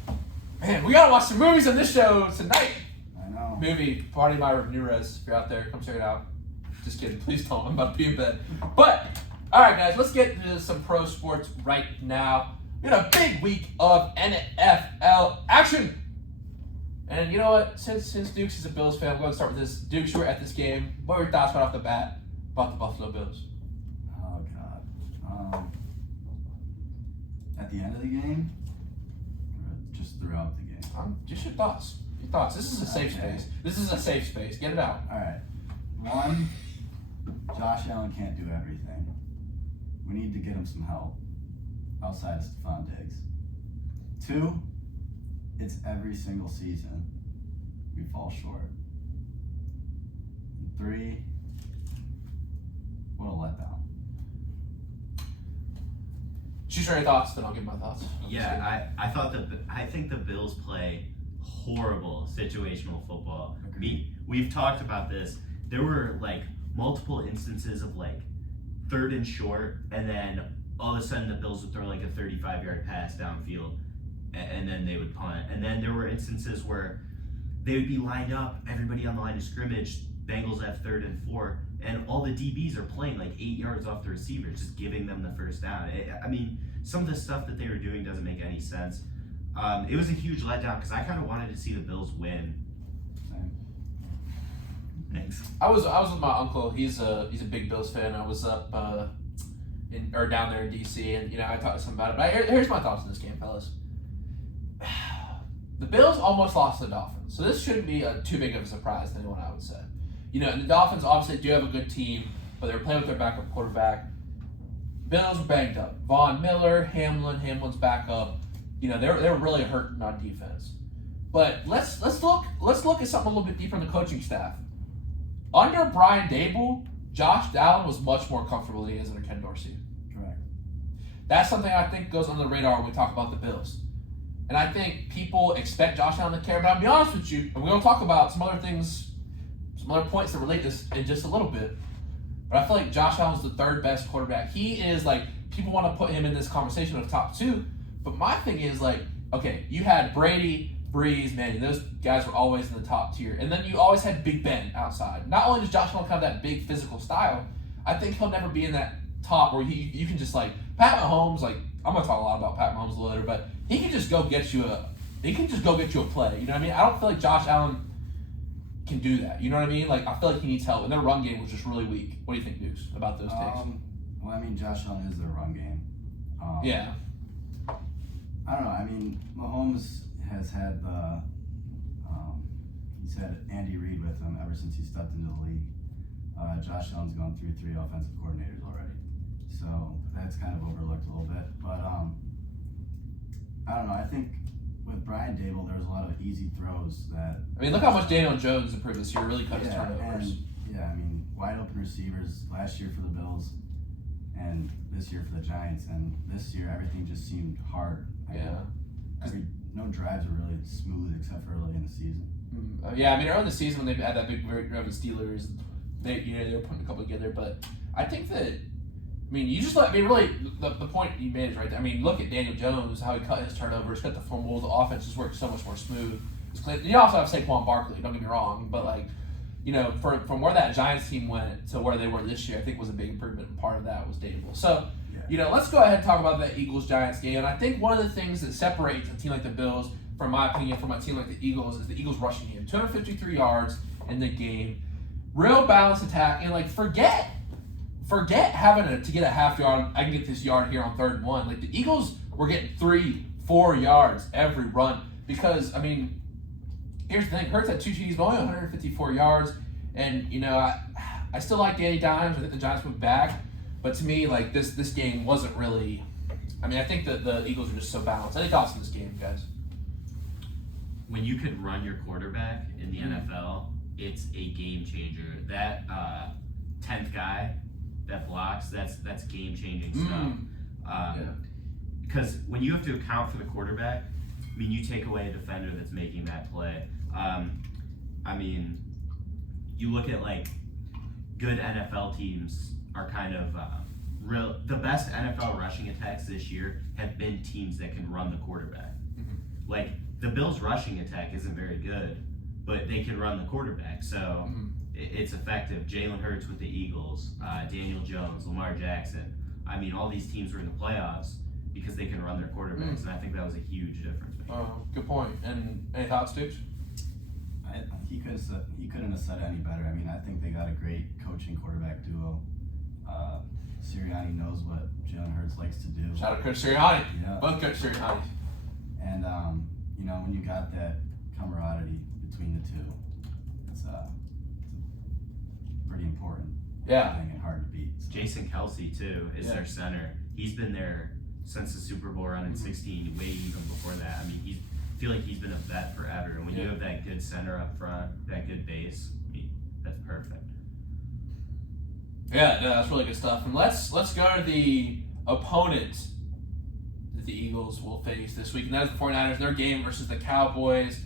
No. Man, we gotta watch some movies on this show tonight. I know. Movie Party by Ramirez. If you're out there, come check it out. Just kidding. Please don't. I'm about to be in bed. But all right, guys, let's get into some pro sports right now. We got a big week of NFL action. And you know what? Since Dukes is a Bills fan, I'm going to start with this. Dukes, you were at this game. What were your thoughts right off the bat about the Buffalo Bills? Oh, God. At the end of the game, or just throughout the game? Just your thoughts. Your thoughts. This is a safe Okay. space. This is a safe space. Get it out. All right. One, Josh Allen can't do everything. We need to get him some help outside of Stephon Diggs. Two, it's every single season we fall short. And three, what a letdown. Schuster, any thoughts? Then I'll give my thoughts. Yeah, I think the Bills play horrible situational football. We've talked about this. There were like multiple instances of like 3rd and short, and then all of a sudden the Bills would throw like a 35-yard pass downfield, and then they would punt. And then there were instances where they would be lined up, everybody on the line of scrimmage. Bengals have 3rd and 4, and all the DBs are playing like 8 yards off the receiver, just giving them the first down. I mean, some of the stuff that they were doing doesn't make any sense. It was a huge letdown because I kind of wanted to see the Bills win. Same. Thanks. I was with my uncle. He's a big Bills fan. I was up down there in DC, and you know I talked to him about it. But here's my thoughts on this game, fellas. The Bills almost lost to the Dolphins, so this shouldn't be too big of a surprise to anyone, I would say. You know, and the Dolphins obviously do have a good team, but they're playing with their backup quarterback. Bills were banged up. Von Miller, Hamlin's back up. You know, they're really hurting on defense. But let's look at something a little bit deeper in the coaching staff. Under Brian Dable, Josh Allen was much more comfortable than he is under Ken Dorsey. Correct. That's something I think goes under the radar when we talk about the Bills. And I think people expect Josh Allen to care. But I'll be honest with you, and we're going to talk about some other things, some other points that relate this in just a little bit. But I feel like Josh Allen's the 3rd best quarterback. He is like, people want to put him in this conversation of top 2. But my thing is like, okay, you had Brady, Breeze, Manning. Those guys were always in the top tier. And then you always had Big Ben outside. Not only does Josh Allen have that big physical style, I think he'll never be in that top where you can just like, Pat Mahomes, like, I'm going to talk a lot about Pat Mahomes later, but he can just go get you a play. You know what I mean? I don't feel like Josh Allen can do that. You know what I mean? Like, I feel like he needs help. And their run game was just really weak. What do you think, Dukes, about those takes? Well, I mean, Josh Allen is their run game. Yeah. I don't know. I mean, Mahomes has had he's had Andy Reid with him ever since he stepped into the league. Josh Allen's gone through 3 offensive coordinators already, so that's kind of overlooked a little bit. But I don't know. I think with Brian Dable, there was a lot of easy throws that. I mean, look how much Daniel Jones improved this year. Really cut his turnovers. I mean, wide open receivers last year for the Bills, and this year for the Giants, and this year everything just seemed hard. No drives were really smooth except for early in the season. Yeah, I mean, early in the season when they had that big drive with the Steelers, they were putting a couple together. But I think that, I mean, really, the point you made is right there. I mean, look at Daniel Jones, how he cut his turnovers, cut the fumbles. The offense just worked so much more smooth. You also have Saquon Barkley, don't get me wrong, but like, you know, from where that Giants team went to where they were this year, I think was a big improvement. And part of that was Dable. So, you know, let's go ahead and talk about that Eagles-Giants game. And I think one of the things that separates a team like the Bills, from my opinion, from a team like the Eagles, is the Eagles rushing game. 253 yards in the game. Real balanced attack. And, like, forget having to get a half yard. I can get this yard here on 3rd and 1. Like, the Eagles were getting 3-4 yards every run. Because, I mean, here's the thing. Hurts had 2 TDs, but only 154 yards. And, you know, I still like Danny Dimes. I think the Giants moved back. But to me, like, this game wasn't really – I mean, I think that the Eagles are just so balanced. I think I'll see this game, guys. When you could run your quarterback in the NFL, it's a game changer. That 10th guy that blocks, that's game-changing stuff. Because when you have to account for the quarterback, I mean, you take away a defender that's making that play. I mean, you look at, like, good NFL teams – are kind of the best NFL rushing attacks this year have been teams that can run the quarterback. Like, the Bills' rushing attack isn't very good, but they can run the quarterback, so it's effective. Jalen Hurts with the Eagles, Daniel Jones, Lamar Jackson. I mean, all these teams were in the playoffs because they can run their quarterbacks, and I think that was a huge difference. Good point. And any thoughts, Dukes? He couldn't have said it any better. I mean, I think they got a great coaching quarterback duo. Sirianni knows what Jalen Hurts likes to do. Shout out Coach Sirianni. Yeah. Both Coach Sirianni. And, you know, when you got that camaraderie between the two, it's pretty important. Yeah. And hard to beat. So. Jason Kelsey, too, is their center. He's been there since the Super Bowl run in 16, way even before that. I mean, I feel like he's been a vet forever. And when you have that good center up front, that good base, I mean, that's perfect. Yeah, no, that's really good stuff. And let's go to the opponent that the Eagles will face this week, and that is the 49ers, their game versus the Cowboys.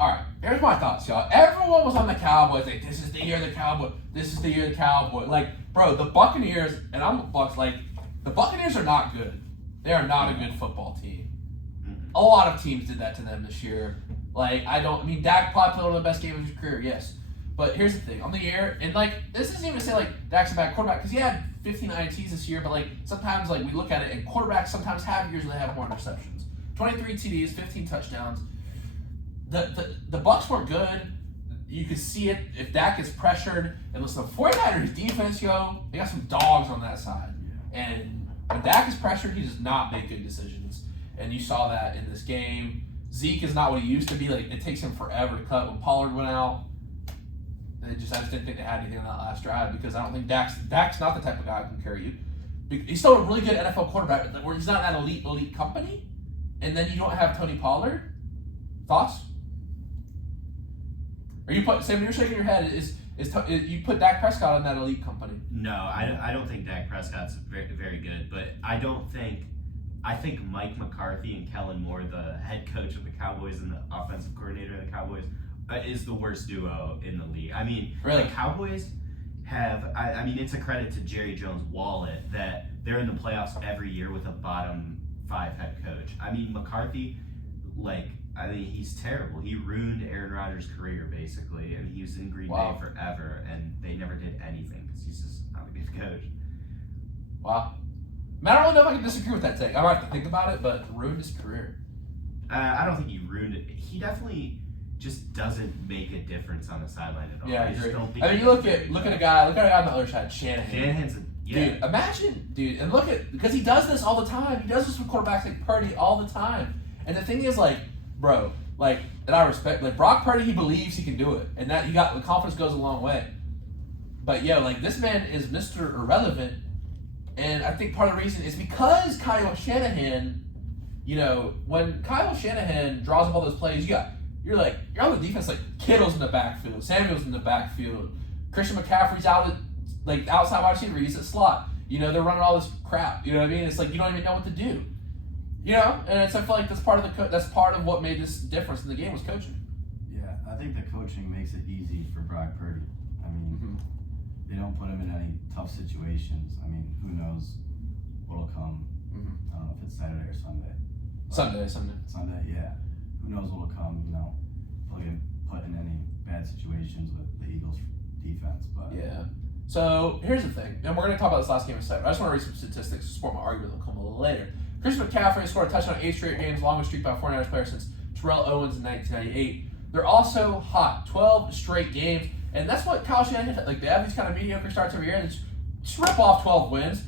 All right, here's my thoughts, y'all. Everyone was on the Cowboys, like, this is the year of the Cowboy. This is the year of the Cowboy. Like, bro, the Buccaneers, and I'm a Bucs, like, the Buccaneers are not good. They are not a good football team. A lot of teams did that to them this year. Like, I mean, Dak probably played one of the best games of his career, yes. But here's the thing, on the year, and like, this isn't even to say like Dak's a bad quarterback, because he had 15 INTs this year, but like sometimes like we look at it, and quarterbacks sometimes have years where they have more interceptions. 23 TDs, 15 touchdowns. The Bucs were good. You could see it if Dak gets pressured. And listen, the 49ers defense, they got some dogs on that side. And when Dak is pressured, he does not make good decisions. And you saw that in this game. Zeke is not what he used to be. Like, it takes him forever to cut. When Pollard went out, I just didn't think they had anything on that last drive, because I don't think Dak's not the type of guy who can carry you. He's still a really good NFL quarterback, but where he's not that elite company. And then you don't have Tony Pollard. Thoughts? Or Sam, you're shaking your head. Is you put Dak Prescott in that elite company? No, I don't think Dak Prescott's very, very good, but I think Mike McCarthy and Kellen Moore, the head coach of the Cowboys and the offensive coordinator of the Cowboys, is the worst duo in the league. I mean, really? The Cowboys have, I mean, it's a credit to Jerry Jones' wallet that they're in the playoffs every year with a bottom 5 head coach. I mean, McCarthy, he's terrible. He ruined Aaron Rodgers' career, basically. I mean, he was in Green Bay forever, and they never did anything because he's just not a good coach. Wow. I don't really know if I can disagree with that take. I might have to think about it, but ruined his career. I don't think he ruined it. He definitely just doesn't make a difference on the sideline at all. Yeah, I agree. I mean, you look at a guy on the other side, Shanahan. Shanahan's dude, imagine, and look at, because he does this all the time. He does this with quarterbacks like Purdy all the time. And the thing is, like, bro, like, and I respect, like, Brock Purdy, he believes he can do it, and that the confidence goes a long way. But like, this man is Mr. Irrelevant, and I think part of the reason is because Kyle Shanahan you know, when Kyle Shanahan draws up all those plays, you're on the defense like Kittle's in the backfield, Samuel's in the backfield, Christian McCaffrey's out at like outside wide receiver, he's at slot. You know, they're running all this crap. You know what I mean? It's like you don't even know what to do. You know, and I feel like that's part of what made this difference in the game was coaching. Yeah, I think the coaching makes it easy for Brock Purdy. I mean, they don't put him in any tough situations. I mean, who knows what'll come. I don't know if it's Saturday or Sunday. Sunday, yeah. Who knows what'll come, you know, if he'll get put in any bad situations with the Eagles defense. But yeah. So here's the thing, and we're going to talk about this last game in a second. I just want to read some statistics to support my argument that'll come a little later. Christian McCaffrey scored a touchdown in 8 straight games, longest streak by a 49ers player since Terrell Owens in 1998. They're also hot, 12 straight games, and that's what Kyle Shanahan, like they have these kind of mediocre starts every year, and just rip off 12 wins,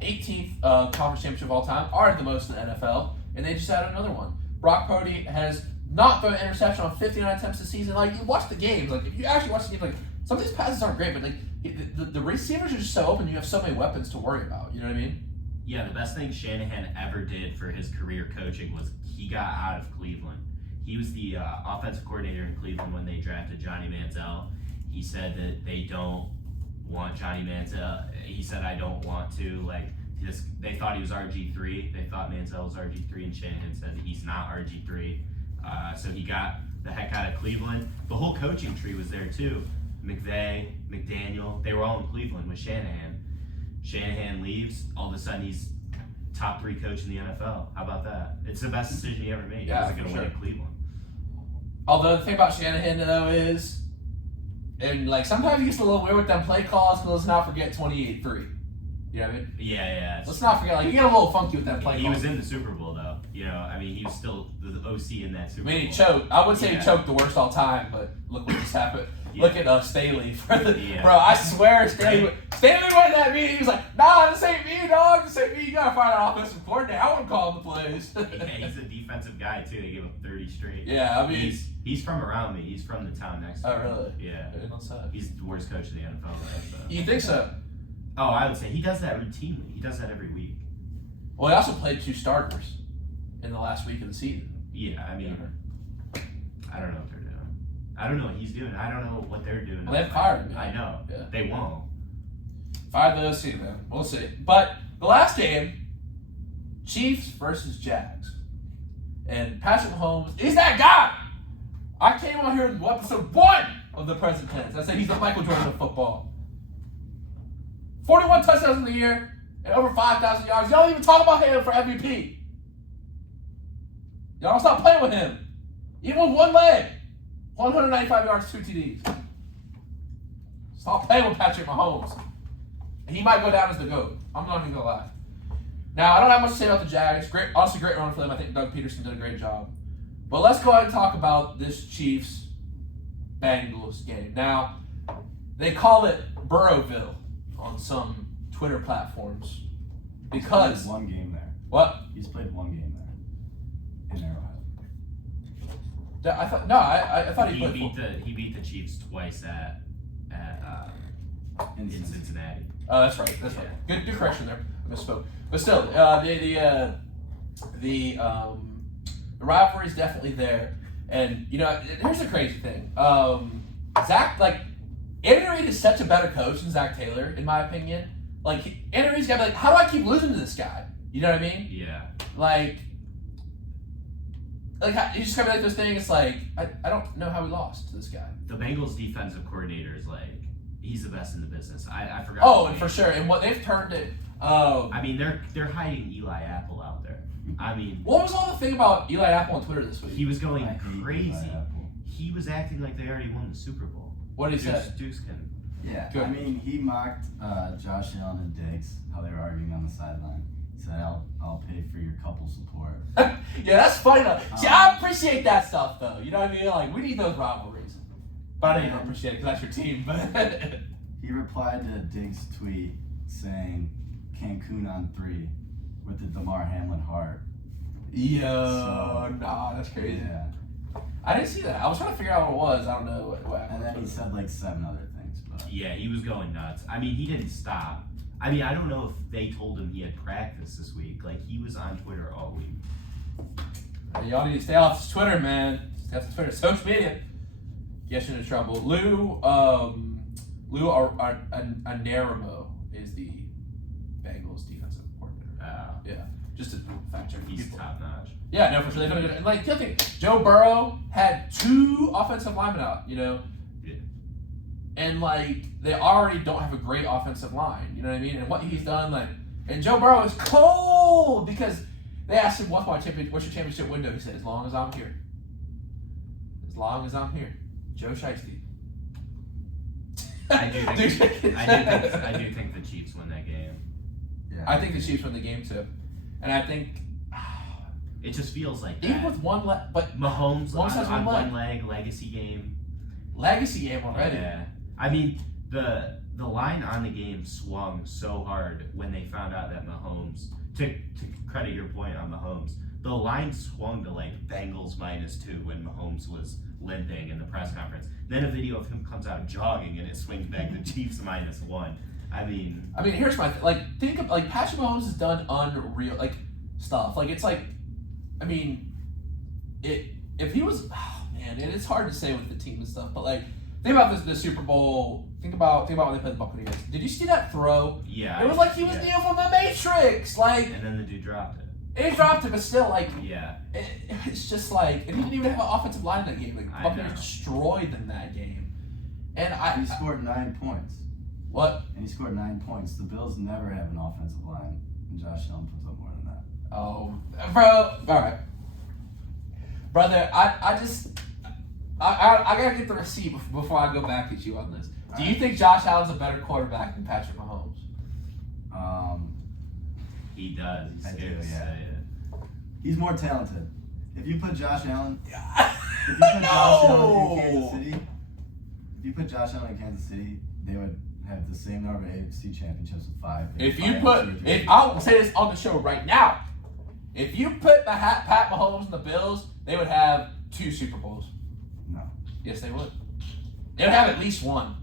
18th conference championship of all time, already the most in the NFL, and they just added another one. Brock Purdy has not thrown an interception on 59 attempts this season. Like, you watch the games, like if you actually watch the games, like some of these passes aren't great, but like the receivers are just so open, you have so many weapons to worry about, you know what I mean? Yeah, the best thing Shanahan ever did for his career coaching was he got out of Cleveland. He was the offensive coordinator in Cleveland when they drafted Johnny Manziel. He said that they don't want Johnny Manziel. He said, I don't want to. Like, they thought he was RG3. They thought Manziel was RG3, and Shanahan said that he's not RG3. So he got the heck out of Cleveland. The whole coaching tree was there, too. McVay, McDaniel, they were all in Cleveland with Shanahan. Shanahan leaves, all of a sudden he's top 3 coach in the NFL. How about that? It's the best decision he ever made. Yeah, he wasn't going to sure. win at Cleveland. Although the thing about Shanahan though is, and like sometimes he gets a little weird with them play calls, but let's not forget 28-3. You know what I mean? Yeah. Let's not forget, like you get a little funky with that play call. He was in the Super Bowl though. You know, I mean, he was still the OC in that Super Bowl. I mean, he choked. I would say he choked the worst all time, but look what just happened. Yeah. Look at Staley. Bro, I swear Staley went to that meeting. He was like, nah, this ain't me, dog. This ain't me. You got to find an offensive coordinator. I wouldn't call him the plays. Yeah, he's a defensive guy, too. They gave him 30 straight. Yeah, I mean. He's from around me. He's from the town next to me. Oh, really? Yeah. What's that? He's the worst coach in the NFL, right? So. You think so? Oh, I would say he does that routinely. He does that every week. Well, he also played 2 starters in the last week of the season. Yeah, I mean, I don't know what they're doing. I don't know what he's doing. I don't know what they're doing. Well, they fired him. I know. Yeah. They won't. Fire the OC, man. We'll see. But the last game, Chiefs versus Jags. And Patrick Mahomes is that guy. I came on here in episode 1 of the Present Tense. I said he's the Michael Jordan of football. 41 touchdowns in the year and over 5,000 yards. Y'all don't even talk about him for MVP. Y'all don't stop playing with him. Even with one leg. 195 yards, 2 TDs. Stop playing with Patrick Mahomes. He might go down as the GOAT. I'm not even going to lie. Now, I don't have much to say about the Jags. Honestly, great run for them. I think Doug Peterson did a great job. But let's go ahead and talk about this Chiefs-Bengals game. Now, they call it Burrowville on some Twitter platforms because... He's played one game there. What? He's played one game there in Arrowhead. I thought he played He beat the Chiefs twice in Cincinnati. Oh, that's right. That's right. Good correction there. I misspoke. But still, the rivalry is definitely there. And you know, here's the crazy thing. Andy Reid is such a better coach than Zach Taylor, in my opinion. Like, Andy Reid's gotta be like, how do I keep losing to this guy? You know what I mean? Yeah. Like you just gotta be like this thing. It's like I don't know how we lost to this guy. The Bengals defensive coordinator is like, he's the best in the business. I forgot. Oh, and for sure. And what they've turned it. I mean, they're hiding Eli Apple out there. I mean, what was all the thing about Eli Apple on Twitter this week? He was going crazy. He was acting like they already won the Super Bowl. What did he say? Dukes can. Yeah, Good. I mean, he mocked Josh Allen and Diggs, how they were arguing on the sideline. He said, I'll pay for your couple support. Yeah, that's funny though. See, I appreciate that stuff though. You know what I mean? Like, we need those rivalries. But I didn't appreciate it because that's your team. But he replied to Diggs' tweet saying, Cancun on 3 with the Damar Hamlin heart. Nah, that's crazy. Yeah. I didn't see that. I was trying to figure out what it was. I don't know what happened. And then he said like 7 other things. But Yeah, he was going nuts. I mean, he didn't stop. I mean, I don't know if they told him he had practice this week. Like, he was on Twitter all week. Y'all need to stay off Twitter, man. Stay off Twitter, social media. Get you into trouble. Lou Anaramo is the Bengals defensive coordinator. Yeah, just to fact check. He's top notch. Yeah, no, for sure. They've done a good. And like the other thing, Joe Burrow had 2 offensive linemen out. Yeah. And like they already don't have a great offensive line. You know what I mean? And what he's done, like, and Joe Burrow is cold because they asked him, what's your championship window? He said, as long as I'm here. As long as I'm here. Joe Shiesty. I do think the Chiefs win that game. Yeah. I think the Chiefs win the game too. And I think it just feels like that. even with one leg, but Mahomes has on one one leg, legacy game. Legacy game already. Yeah. I mean, the line on the game swung so hard when they found out that Mahomes, to credit your point on Mahomes, the line swung to like Bengals -2 when Mahomes was limping in the press conference. Then a video of him comes out jogging and it swings back to Chiefs -1. I mean, here's my think of like Patrick Mahomes has done unreal like stuff. Like it's like, if he was, and it's hard to say with the team and stuff, but like think about the Super Bowl. Think about when they played the Buccaneers. Did you see that throw? yeah. It was like he was Neo from the Matrix. Like, And then the dude dropped it. he dropped it, but still, like, Yeah. it's just like, and he didn't even have an offensive line in that game. Like, I Buccaneers know. destroyed them that game. And He scored 9 points. what? And he scored 9 points. The Bills never have an offensive line, and Josh Allen puts up more than that. Oh, bro. All right, brother. I gotta get the receipt before I go back at you on this. Do you think Josh Allen's a better quarterback than Patrick Mahomes? He does. He's I scared do, to yeah. say it. He's more talented. If you put Josh Allen, No! if you put Josh Allen in Kansas City, they would have the same number of AFC championships with 5. I'll say this on the show right now. If you put Pat Mahomes and the Bills, they would have 2 Super Bowls. No. Yes, they would. They would have at least one.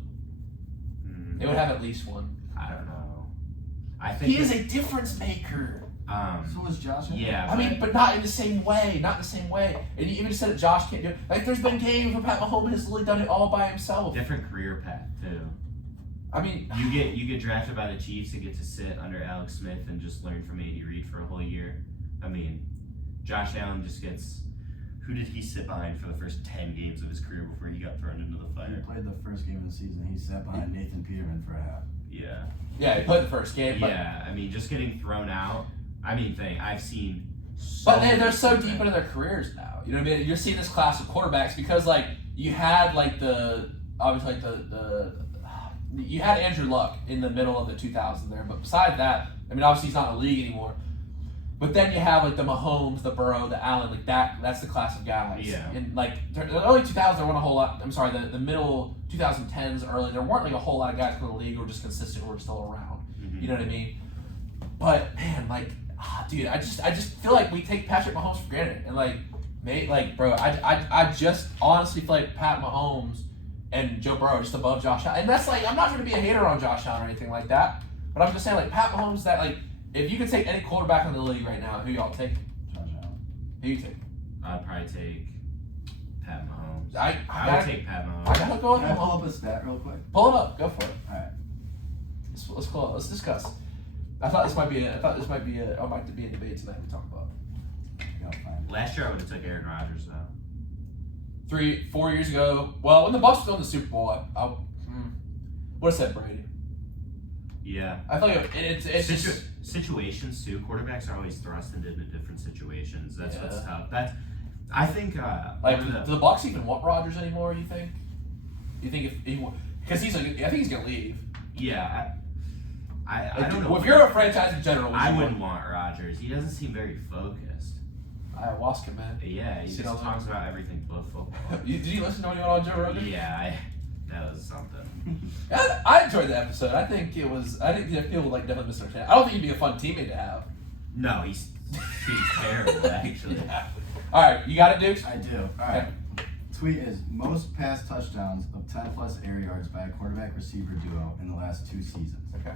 Mm, They would have at least one. I don't know. I think He is a difference maker. So was Josh Allen. Yeah. But not in the same way. Not in the same way. And you even said that Josh can't do it. Like, there's been games where Pat Mahomes has literally done it all by himself. different career path too. You get drafted by the Chiefs and get to sit under Alex Smith and just learn from Andy Reid for a whole year. Josh Allen just gets. Who did he sit behind for the first 10 games of his career before he got thrown into the He fire? played the first game of the season. He sat behind Nathan Peterman for a half. Yeah. Yeah, he played the first game. But, Yeah. Just getting thrown out. I've seen. But they're so deep into their careers now. You know what I mean? You're seeing this class of quarterbacks because, like, you had, like, you had Andrew Luck in the middle of the 2000s there. But besides that, obviously he's not in the league anymore. But then you have, like, the Mahomes, the Burrow, the Allen, like, that's the class of guys. Yeah. And, like, the early 2000s, there weren't a whole lot. I'm sorry, the middle 2010s, early, there weren't, like, a whole lot of guys in the league who were just consistent who were still around. Mhm. You know what I mean? But, man, like, dude, I just feel like we take Patrick Mahomes for granted. And, bro, I just honestly feel like Pat Mahomes and Joe Burrow are just above Josh Allen. And that's, like, I'm not trying to be a hater on Josh Allen or anything like that. But I'm just saying, like, Pat Mahomes, that, like, if you could take any quarterback in the league right now, who y'all take? Josh Allen. Who you take? I'd probably take Pat Mahomes. I I would take Pat Mahomes. I gotta go with Can I pull Mahomes. up a stat real quick? Pull it up. Go for it. All right. Let's discuss. I thought this might be a debate tonight we talk about. Yeah, fine. Last year I would have took Aaron Rodgers though. 4 years ago. Well, when the Bucs won the Super Bowl, I would have said Brady. Yeah. I feel like it's just Situations too. Quarterbacks are always thrust into different situations. That's what's Yeah. tough. I think like do the Bucs even want Rodgers anymore? You think? You think if he because I think he's gonna leave. Yeah. I don't know. Well, if you're a franchise in general, I wouldn't want Rodgers. He doesn't seem very focused. Ayahuasca, man. Yeah, he See just what I'm talks about everything but football. Did you listen to when you went on Joe Rogan? Yeah, that was something. I enjoyed the episode. I think people would like definitely misunderstand. I don't think he'd be a fun teammate to have. No, he's terrible actually. Yeah. All right, you got it, Dukes? I do. All right. Tweet is most pass touchdowns of 10 plus air yards by a quarterback receiver duo in the last 2 seasons. Okay.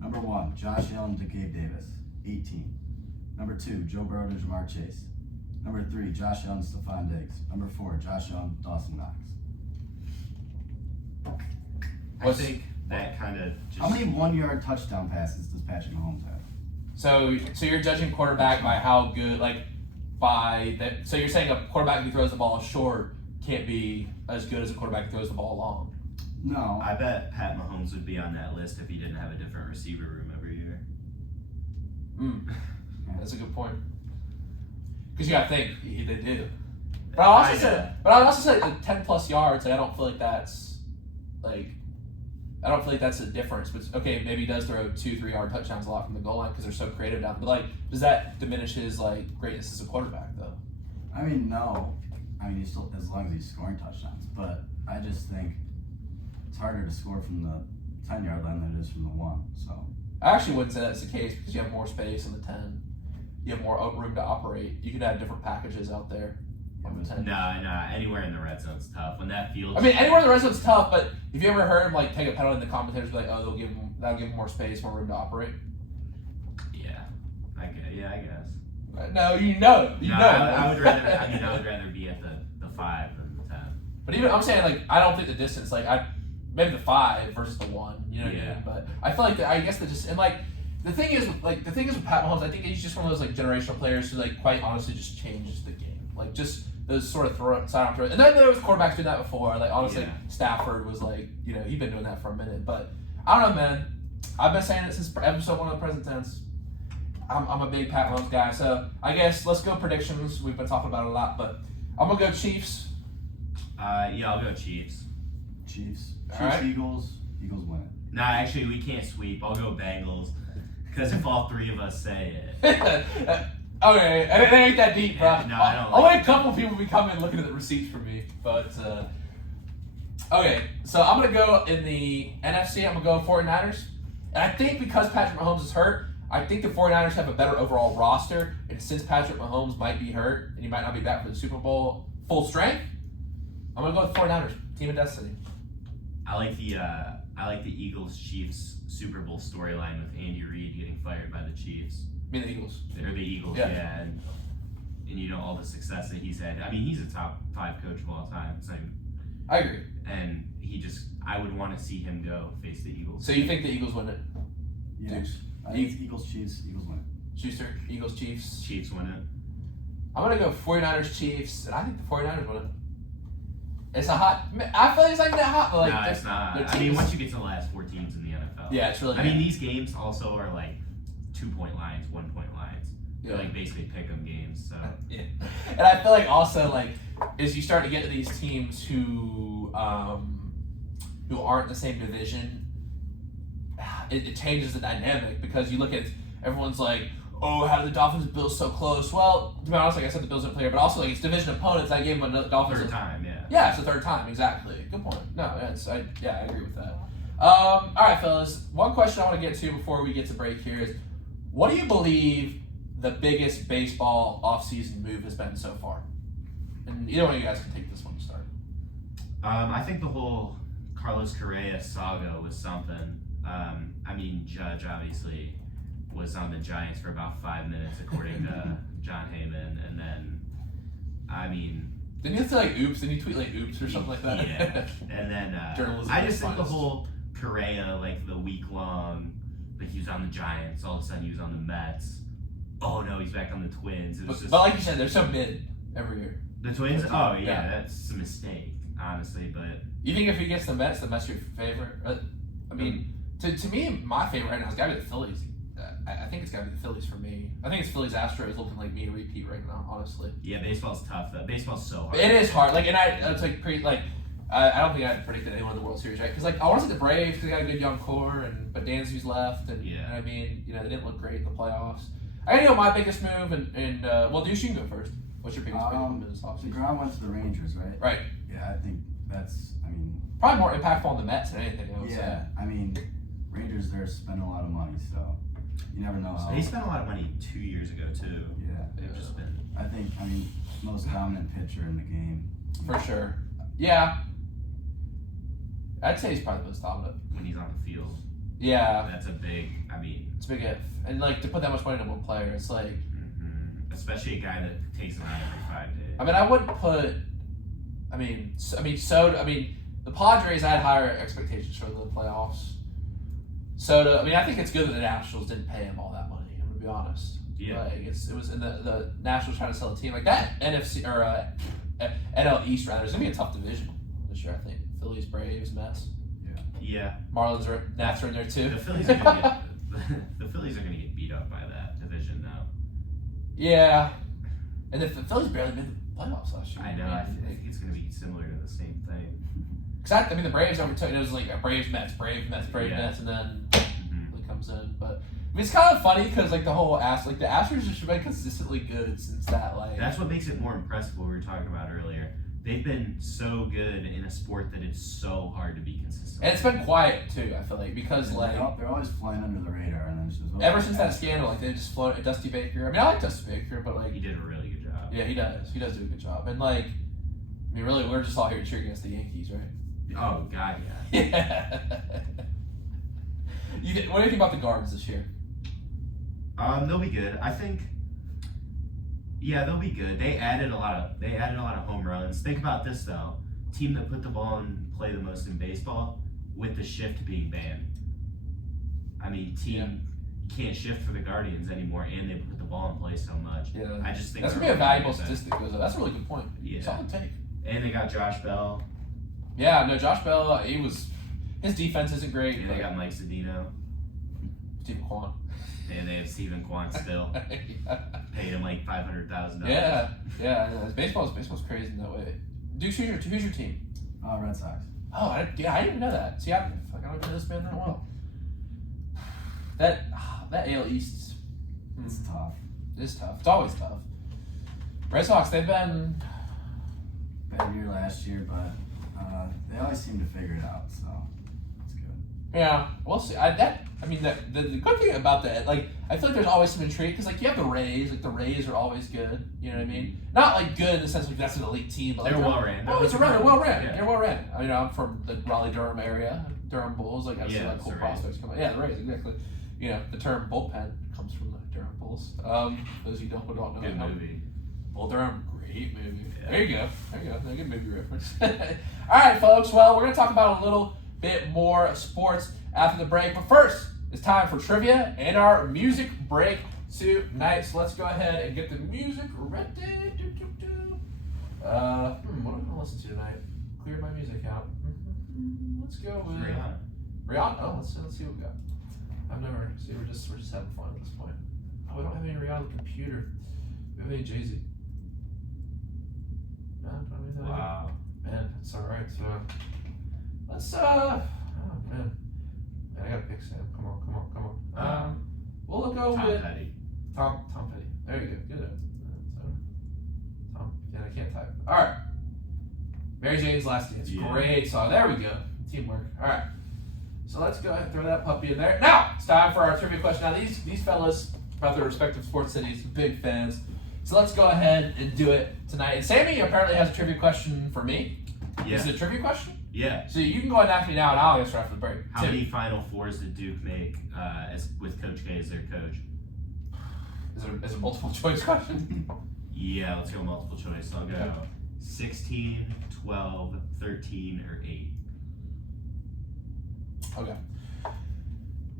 Number 1, Josh Allen to Gabe Davis, 18. Number 2, Joe Burrow to Jamar Chase. Number 3, Josh Allen, Stephon Diggs. Number 4, Josh Allen, Dawson Knox. I think that kind of just. How many 1-yard touchdown passes does Patrick Mahomes have? So you're judging quarterback by how good, like, by that. So you're saying a quarterback who throws the ball short can't be as good as a quarterback who throws the ball long. No. I bet Pat Mahomes would be on that list if he didn't have a different receiver room every year. That's a good point. Because you gotta think they do. But I also said the 10+ yards. Like, I don't feel like that's a difference. But okay, maybe he does throw 2-3 yard touchdowns a lot from the goal line because they're so creative down. But like, does that diminish his greatness as a quarterback though? I mean, no. I mean, he's still, as long as he's scoring touchdowns. But I just think it's harder to score from the 10-yard line than it is from the 1. So I actually wouldn't say that's the case because you have more space in the 10. You have more room to operate. You can have different packages out there on the 10. No, anywhere in the red zone's tough. When that field. I mean, anywhere in the red zone's tough, but have you ever heard him take a penalty and the commentators be like, "Oh, that'll give him more space, more room to operate"? Yeah, I guess. No, you know. I would rather. I would rather be at the 5 than the 10. But even I'm saying I don't think the distance maybe the 5 versus the 1. You know what I mean? But I feel like I guess the thing is with Pat Mahomes, I think he's just one of those generational players who quite honestly just changes the game. Just those sort of sidearm throws. And then there was quarterbacks doing that before. Honestly, Stafford was he'd been doing that for a minute. But I don't know, man. I've been saying it since episode 1 of the Present Tense. I'm a big Pat Mahomes guy. So I guess let's go predictions. We've been talking about it a lot, but I'm gonna go Chiefs. I'll go Chiefs. Chiefs, right. Eagles win it. Nah, actually, we can't sweep. I'll go Bengals. Because if all 3 of us say it. Okay, it ain't that deep, bro. No, I don't Only a couple people be coming looking at the receipts for me, but okay. So I'm gonna go in the NFC. I'm gonna go 49ers, and I think because Patrick Mahomes is hurt, I think the 49ers have a better overall roster. And since Patrick Mahomes might be hurt and he might not be back for the Super Bowl full strength, I'm gonna go with 49ers, team of destiny. I like the Eagles-Chiefs Super Bowl storyline with Andy Reid getting fired by the Chiefs. I mean the Eagles. They're the Eagles, yeah. And all the success that he's had. I mean, he's a top 5 coach of all time. I agree. And I would want to see him go face the Eagles. So you think the Eagles win it? Yeah. Dukes. I think it's Eagles, Chiefs, Eagles win it. Schuster, Eagles, Chiefs. Chiefs win it. I'm gonna go 49ers, Chiefs, and I think the 49ers win it. It's a hot. I feel like it's not even that hot, but no, it's not. I mean, once you get to the last 4 teams in the NFL. Yeah, it's really. I mean, these games also are 2-point lines, 1-point lines. Yeah. They're basically pick 'em games. So. Yeah. And I feel like also as you start to get to these teams who aren't in the same division, it changes the dynamic because you look at everyone's oh, how did the Dolphins and Bills so close? Well, to be honest, I said the Bills didn't play, but also it's division opponents. I gave them a Dolphins. Third time, yeah. Yeah, it's the third time, exactly. Good point. No, I agree with that. All right, fellas. One question I want to get to before we get to break here is, what do you believe the biggest baseball offseason move has been so far? And either one of you guys can take this one to start. I think the whole Carlos Correa saga was something. I mean, Judge obviously was on the Giants for about 5 minutes, according to John Heyman, and then, I mean... Didn't you say oops? Didn't you tweet oops or something like that? Yeah, and then I just think the whole Correa, the week-long, he was on the Giants, all of a sudden he was on the Mets. Oh no, he's back on the Twins. But like you said, they're so mid every year. The Twins? Oh yeah, that's a mistake, honestly, but... You think if he gets the Mets your favorite? I mean, to me, my favorite right now has got to be the Phillies. I think it's got to be the Phillies for me. I think it's Phillies Astros looking like me to repeat right now, honestly. Yeah, baseball's tough. Though. Baseball's so hard. It is hard. I don't think I predicted anyone in the World Series, right? Because I want to see the Braves because they got a good young core, but Dansby's left, and I mean, they didn't look great in the playoffs. I gotta know my biggest move, and well, Deuce, you can go first. What's your biggest move in this offseason? DeGrom went to the Rangers, right? Right. Yeah, I think that's. I mean, probably more impactful on the Mets than anything. I would say. I mean, Rangers they're spending a lot of money, so. You never know. They spent a lot of money 2 years ago too. Yeah, they've just been. I think. I mean, most dominant pitcher in the game. For sure. Yeah. I'd say he's probably the most dominant when he's on the field. Yeah. That's a big. I mean, it's a big if, and to put that much money into one player, it's especially a guy that takes him out every 5 days. I mean, I wouldn't put. The Padres, I had higher expectations for the playoffs. Soda. I mean, I think it's good that the Nationals didn't pay him all that money. I'm gonna be honest. Yeah. Like it was in the Nationals trying to sell a team like that. NFC or NL East rather. It's gonna be a tough division this year. I think Phillies, Braves, Mets. Yeah. Marlins are Nats are in there too. The Phillies are gonna get the Phillies are gonna get beat up by that division now. Yeah. And the Phillies barely made the playoffs last year. I know. I think it's gonna be similar to the same thing. Because the Braves overtook. It was like a Braves, Mets, Mets, and then it comes in. But it's kind of funny because like the whole the Astros just been consistently good since that. Like that's what makes it more impressive. What we were talking about earlier. They've been so good in a sport that it's so hard to be consistent. And it's been quiet too. I feel like because they're always flying under the radar, and then it's just ever since that scandal, like they just floated Dusty Baker. I mean, I like Dusty Baker, but like he did a really good job. Yeah, he does. He does do a good job. And like, I mean, really, we're just all here to cheer against the Yankees, right? Oh God, yeah. What do you think about the Guards this year? They'll be good. I think. Yeah, they'll be good. They added a lot of home runs. Think about this though: team that put the ball in play the most in baseball, with the shift being banned. I mean, can't shift for the Guardians anymore, and they put the ball in play so much. Yeah, I just think that's gonna be a valuable statistic. That's a really good point. Yeah, solid take. And they got Josh Bell. Yeah, no, Josh Bell. His defense isn't great. And they got Mike Sedino. Stephen Kwan. And they have Stephen Kwan still. Paid him like $500,000. Yeah. Baseball's crazy in that way. Dukes, who's your team? Red Sox. Oh, I didn't even know that. See, I don't know this man that well. That AL East. It's tough. It is tough. It's always tough. Red Sox, they've been bad year last year, but they always seem to figure it out, so it's good. Yeah, we'll see. The good thing about that, like, I feel like there's always some intrigue because, like, you have the Rays. Like, the Rays are always good. You know what I mean? Not like good in the sense like that's an elite team, but like, they're well ran. Oh, they're well ran. Yeah. They're well ran. I mean, I'm from the Raleigh-Durham area, Durham Bulls. Like, I see like cool prospects come out. Yeah, the Rays, exactly. You know, the term bullpen comes from the Durham Bulls. Those who don't know. Good movie. Bull Durham, great movie. Yeah. There you go. Good movie reference. All right, folks. Well, we're gonna talk about a little bit more sports after the break, but first, it's time for trivia and our music break tonight. So let's go ahead and get the music ready. What am I gonna listen to tonight? Clear my music out. Let's go with Rihanna. Oh, let's see what we got. We're just having fun at this point. Oh, we don't have any Rihanna on the computer. We have any Jay-Z. No, don't have anything. Wow. Man, it's alright. So let's oh man. I gotta pick Sam. Come on. We'll go Tom with Petty. Tom Petty. There you go. Good. Tom. Yeah, I can't type. All right. Mary Jane's Last Dance. Yeah. Great song. There we go. Teamwork. All right. So let's go ahead and throw that puppy in there. Now it's time for our trivia question. Now these fellas about their respective sports cities, big fans. So let's go ahead and do it tonight. And Sammy apparently has a trivia question for me. Yeah. Is it a trivia question? Yeah. So you can go ahead and ask me now, and I'll answer after the break. How many Final Fours did Duke make with Coach K as their coach? Is it a multiple choice question? Yeah, let's go multiple choice. I'll go 16, 12, 13, or 8. Okay.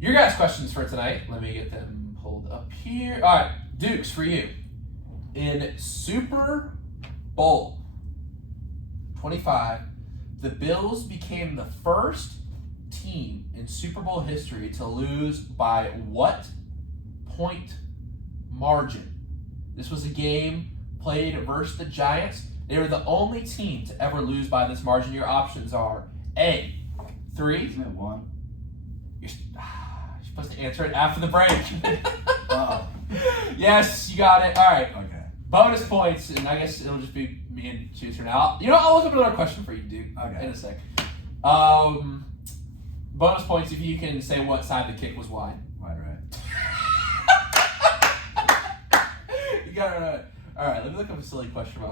Your guys' questions for tonight. Let me get them pulled up here. All right, Dukes, for you. In Super Bowl 25, the Bills became the first team in Super Bowl history to lose by what point margin? This was a game played versus the Giants. They were the only team to ever lose by this margin. Your options are A, 3. Isn't it 1? You're supposed to answer it after the break. Oh. Yes, you got it. All right. Okay. Bonus points, and I guess it'll just be me and Schuster now. I'll look up another question for you, Duke. Okay. In a sec. Bonus points if you can say what side the kick was wide. Wide right. You got it right. All right, let me look up a silly question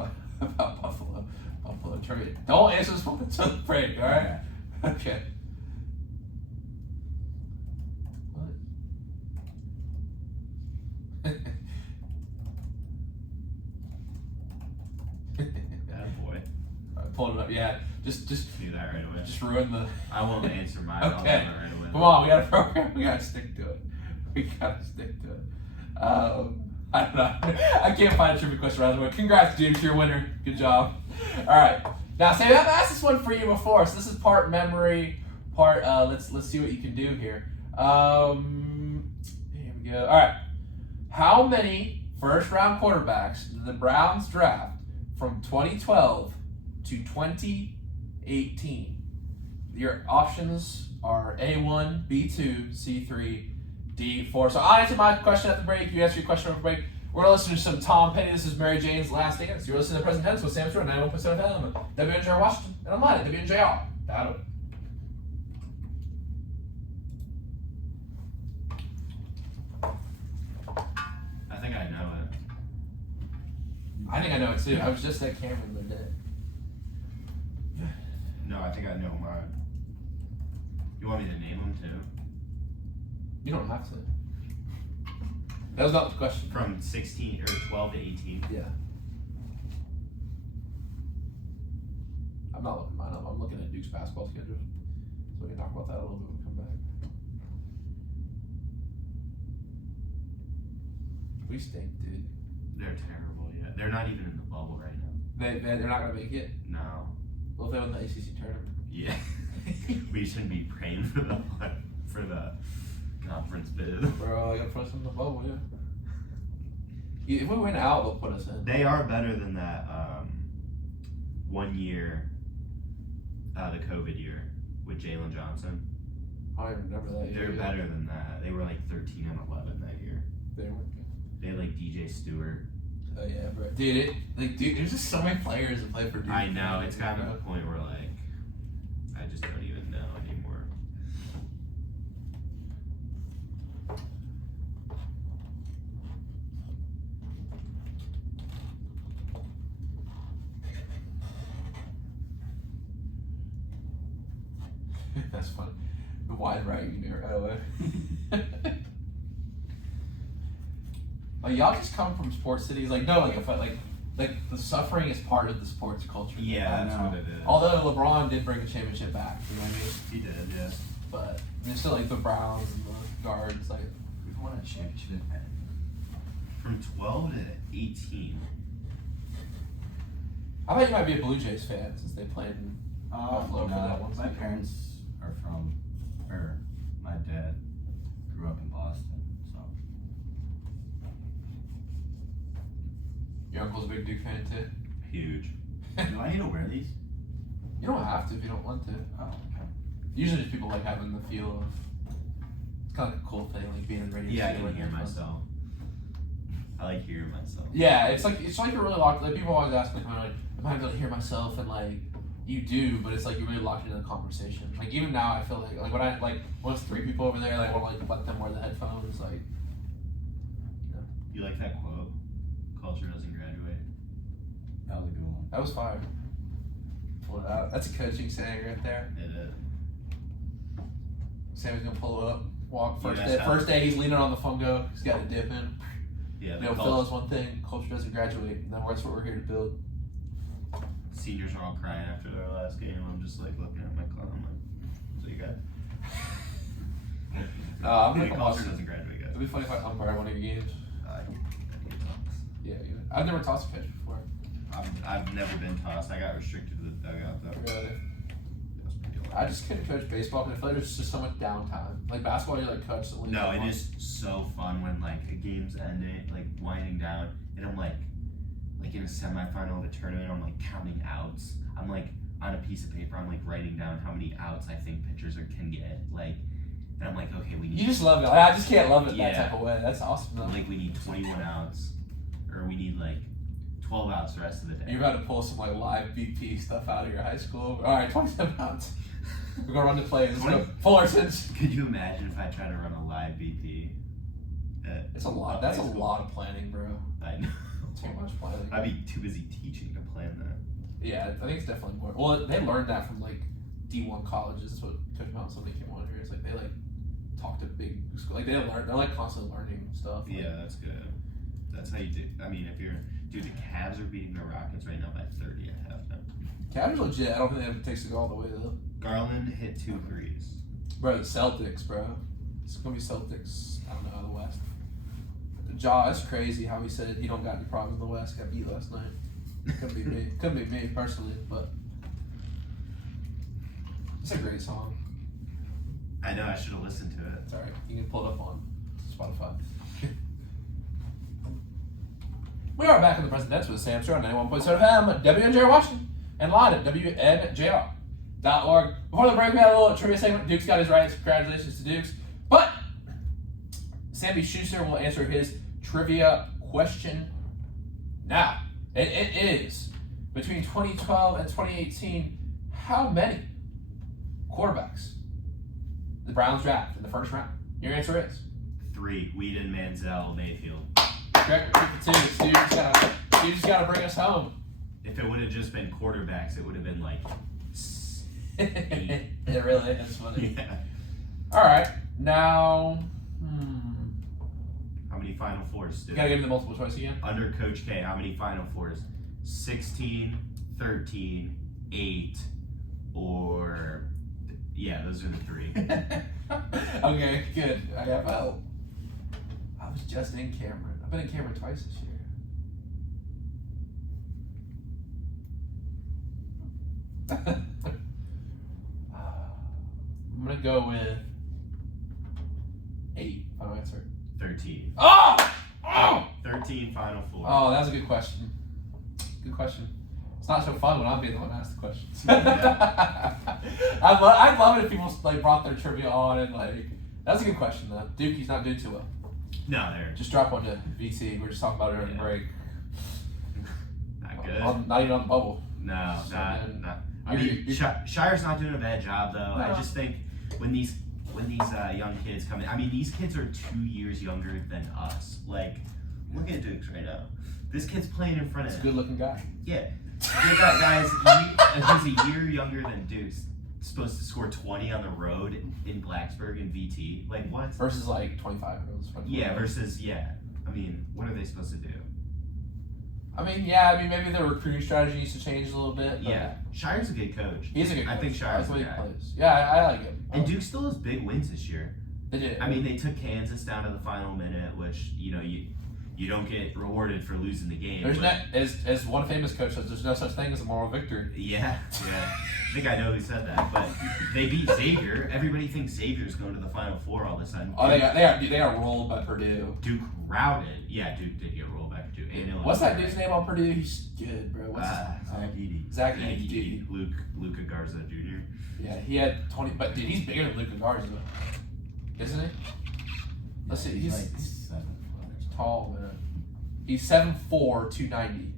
about Buffalo. Buffalo trivia. Don't answer this one until the break, all right? Okay. What? up. Yeah, just Do that right away. just ruin the. I won't answer mine. I'll do Okay. it right away. Come on, we got a program. We gotta stick to it. We gotta stick to it. I don't know. I can't find a trivia question right away. Congrats, James, you're a winner. Good job. All right. Now, Sammy, I've asked this one for you before, so this is part memory, part. Let's see what you can do here. Here we go. All right. How many first-round quarterbacks did the Browns draft from 2012 to 2018? Your options are A1, B2, C3, D4. So I'll answer my question at the break. You answer your question at the break. We're going to listen to some Tom Petty. This is Mary Jane's Last Dance. You're listening to Present Tense with Sam Stewart, 91.7 FM, WNJR Washington, and I'm live at WNJR. Battle. I think I know it. I think I know it too. I was just at Cameron the other day. No, I think I know mine. You want me to name them too? You don't have to. That was not the question. From 16 or 12 to 18. Yeah. I'm not looking mine up. I'm looking at Duke's basketball schedule. So we can talk about that a little bit when we come back. We stink, dude. They're terrible, yeah. They're not even in the bubble right now. They're not going to make it? No. Well, if they win the ACC tournament. Yeah. We shouldn't be praying for the conference bid. Bro, I got to put us in the bubble, yeah. If we win out, they'll put us in. They are better than that 1 year, the COVID year with Jalen Johnson. I don't even remember that year. They're better than that. They were like 13 and 11 that year. They weren't good. They had like DJ Stewart. Oh, yeah, bro. Dude, there's just so many players that play for Duke. I know, it's kind of a point where like, I just don't even know anymore. That's funny. The wide right, you knew right away. Like, y'all just come from sports cities. Like, no, like, if I, like the suffering is part of the sports culture. Yeah, that's what it is. Although LeBron did bring a championship back, you know what I mean? He did, yeah. But I mean, still, like, the Browns and the Guards, like, We've won a championship at From 12 to 18. I thought you might be a Blue Jays fan since they played in Buffalo for that one My season. parents are from, or my dad grew up in Boston, so. Your uncle's a big Duke fan, too? Huge. Do I need to wear these? You don't have to if you don't want to. Oh, okay. Usually just people like having the feel of, it's kind of like a cool thing, like being in radio. Yeah, I studio can with hear headphones. myself. I like hearing myself. Yeah, it's like you're really locked. Like people always ask me, like, am I able to hear myself? And like you do, but it's like you're really locked into the conversation. Like even now, I feel like when it's 3 people over there, like I want to like let them wear the headphones. Like, You like that quote? Culture doesn't graduate. That was a good one. that was fire. Pull it out. That's a coaching saying right there. It is. Sammy's gonna pull it up. Walk You first guys day. have- First day, he's leaning on the phone. He's got a dip in. Yeah, You know, Phil is one thing. Culture doesn't graduate, and that's what we're here to build. seniors are all crying after their last game. I'm just like looking at my clown. I'm like, so you got. I'm The gonna come watch culture it. doesn't graduate, guys. It'd be funny if I umpire one of your games. Yeah, I've never tossed a pitch before. I've never been tossed. I got restricted to the dugout though. Really? That was pretty I just couldn't coach baseball because I feel like there's just so much downtime. Like basketball, you're like constantly. No, it is so fun when like a game's ending, like winding down, and I'm like in a semifinal of a tournament, I'm like counting outs. I'm like on a piece of paper, I'm like writing down how many outs I think pitchers can get. Like, and I'm like, okay, we need. You just love it. Like, I just can't love it that Yeah. type of way. That's awesome. Though. Like we need 21 outs, or we need like 12 outs the rest of the day. You're about to pull some like live BP stuff out of your high school. All right, 27 outs. We're gonna run the plays. Let's go. Fullerton's. Could you imagine if I tried to run a live BP? It's a lot. That's a lot of planning, bro. I know. Too much planning. I'd be too busy teaching to plan that. Yeah, I think it's definitely important. Well, they learned that from like D1 colleges. That's what Coach Mountain something came on here. It's like they like talk to big school. Like they learn. They're like constantly learning stuff. Yeah, that's good. That's how you do. I mean, if you're Dude, the Cavs are beating the Rockets right now by 30 at halftime. Cavs are legit. I don't think they have it takes to go all the way though. Garland hit 2 threes. Bro, the Celtics, bro. It's gonna be Celtics. I don't know, the West. Jaw, it's crazy how he said he don't got any problems in the West. Got beat last night. Couldn't be me. Couldn't be me personally, but it's a great song. I know, I should have listened to it. It's alright. You can pull it up on Spotify. We are back in the present tense with Sam Show on 91.7 FM, WNJ Washington, and live at WNJR.org. Before the break, we had a little trivia segment. Dukes got his rights. Congratulations to Dukes. But Sammy Schuster will answer his trivia question now. And it is, between 2012 and 2018, how many quarterbacks the Browns draft in the first round? Your answer is? 3. Whedon, Manziel, Mayfield. Correct. Pick the 2. You just gotta bring us home. If it would have just been quarterbacks, it would have been like 8. It really is funny. Yeah. All right, now, How many Final Fours? you gotta give me the multiple choice again. Under Coach K, how many Final Fours? 16, 13, 8, or... Yeah, those are the 3. Okay, good. I have help. I was just in Cameron. I've been in Cameron twice this year. I'm gonna go with 8. Final answer. 13. Oh! Oh! 13 Final Fours. Oh, that was a good question. Good question. It's not so fun when I'm being the one to ask the questions. Yeah. I'd love it if people like brought their trivia on and like. That's a good question though. Dukey's not doing too well. No, they're Just drop one to VT. We were just talking about it during the break. not good. Not even on the bubble. No, So not. I you're- mean, Shire's not doing a bad job though. No. I just think when these young kids come in, I mean, these kids are 2 years younger than us. Like, look at Dukes right now. This kid's playing in front It's a of good looking guy. Yeah, they got guys who's a year younger than Dukes, supposed to score 20 on the road in Blacksburg and VT. Like what? Versus like 25-year-olds. Yeah, versus I mean, what are they supposed to do? Maybe the recruiting strategy needs to change a little bit. But Yeah, Shire's a good coach. He's a good coach. I think Shire's the way the he guy. plays. Yeah, I like him. And Duke still has big wins this year. They did. I mean, they took Kansas down to the final minute, which you don't get rewarded for losing the game. There's but- not, as one famous coach says, there's no such thing as a moral victory. Yeah. I think I know who said that, but they beat Xavier. Everybody thinks Xavier's going to the Final Four all of a sudden. Oh, they got rolled by Purdue. Duke routed. Yeah, Duke did get rolled back to Duke. What's that dude's name on Purdue? He's good, bro. What's Zach Edey. Zach Edey. Luca Garza Jr. Yeah, he had 20, but dude, he's bigger than Luca Garza, isn't he? Let's see, he's like 7 foot. tall, man. He's 7'4", 290.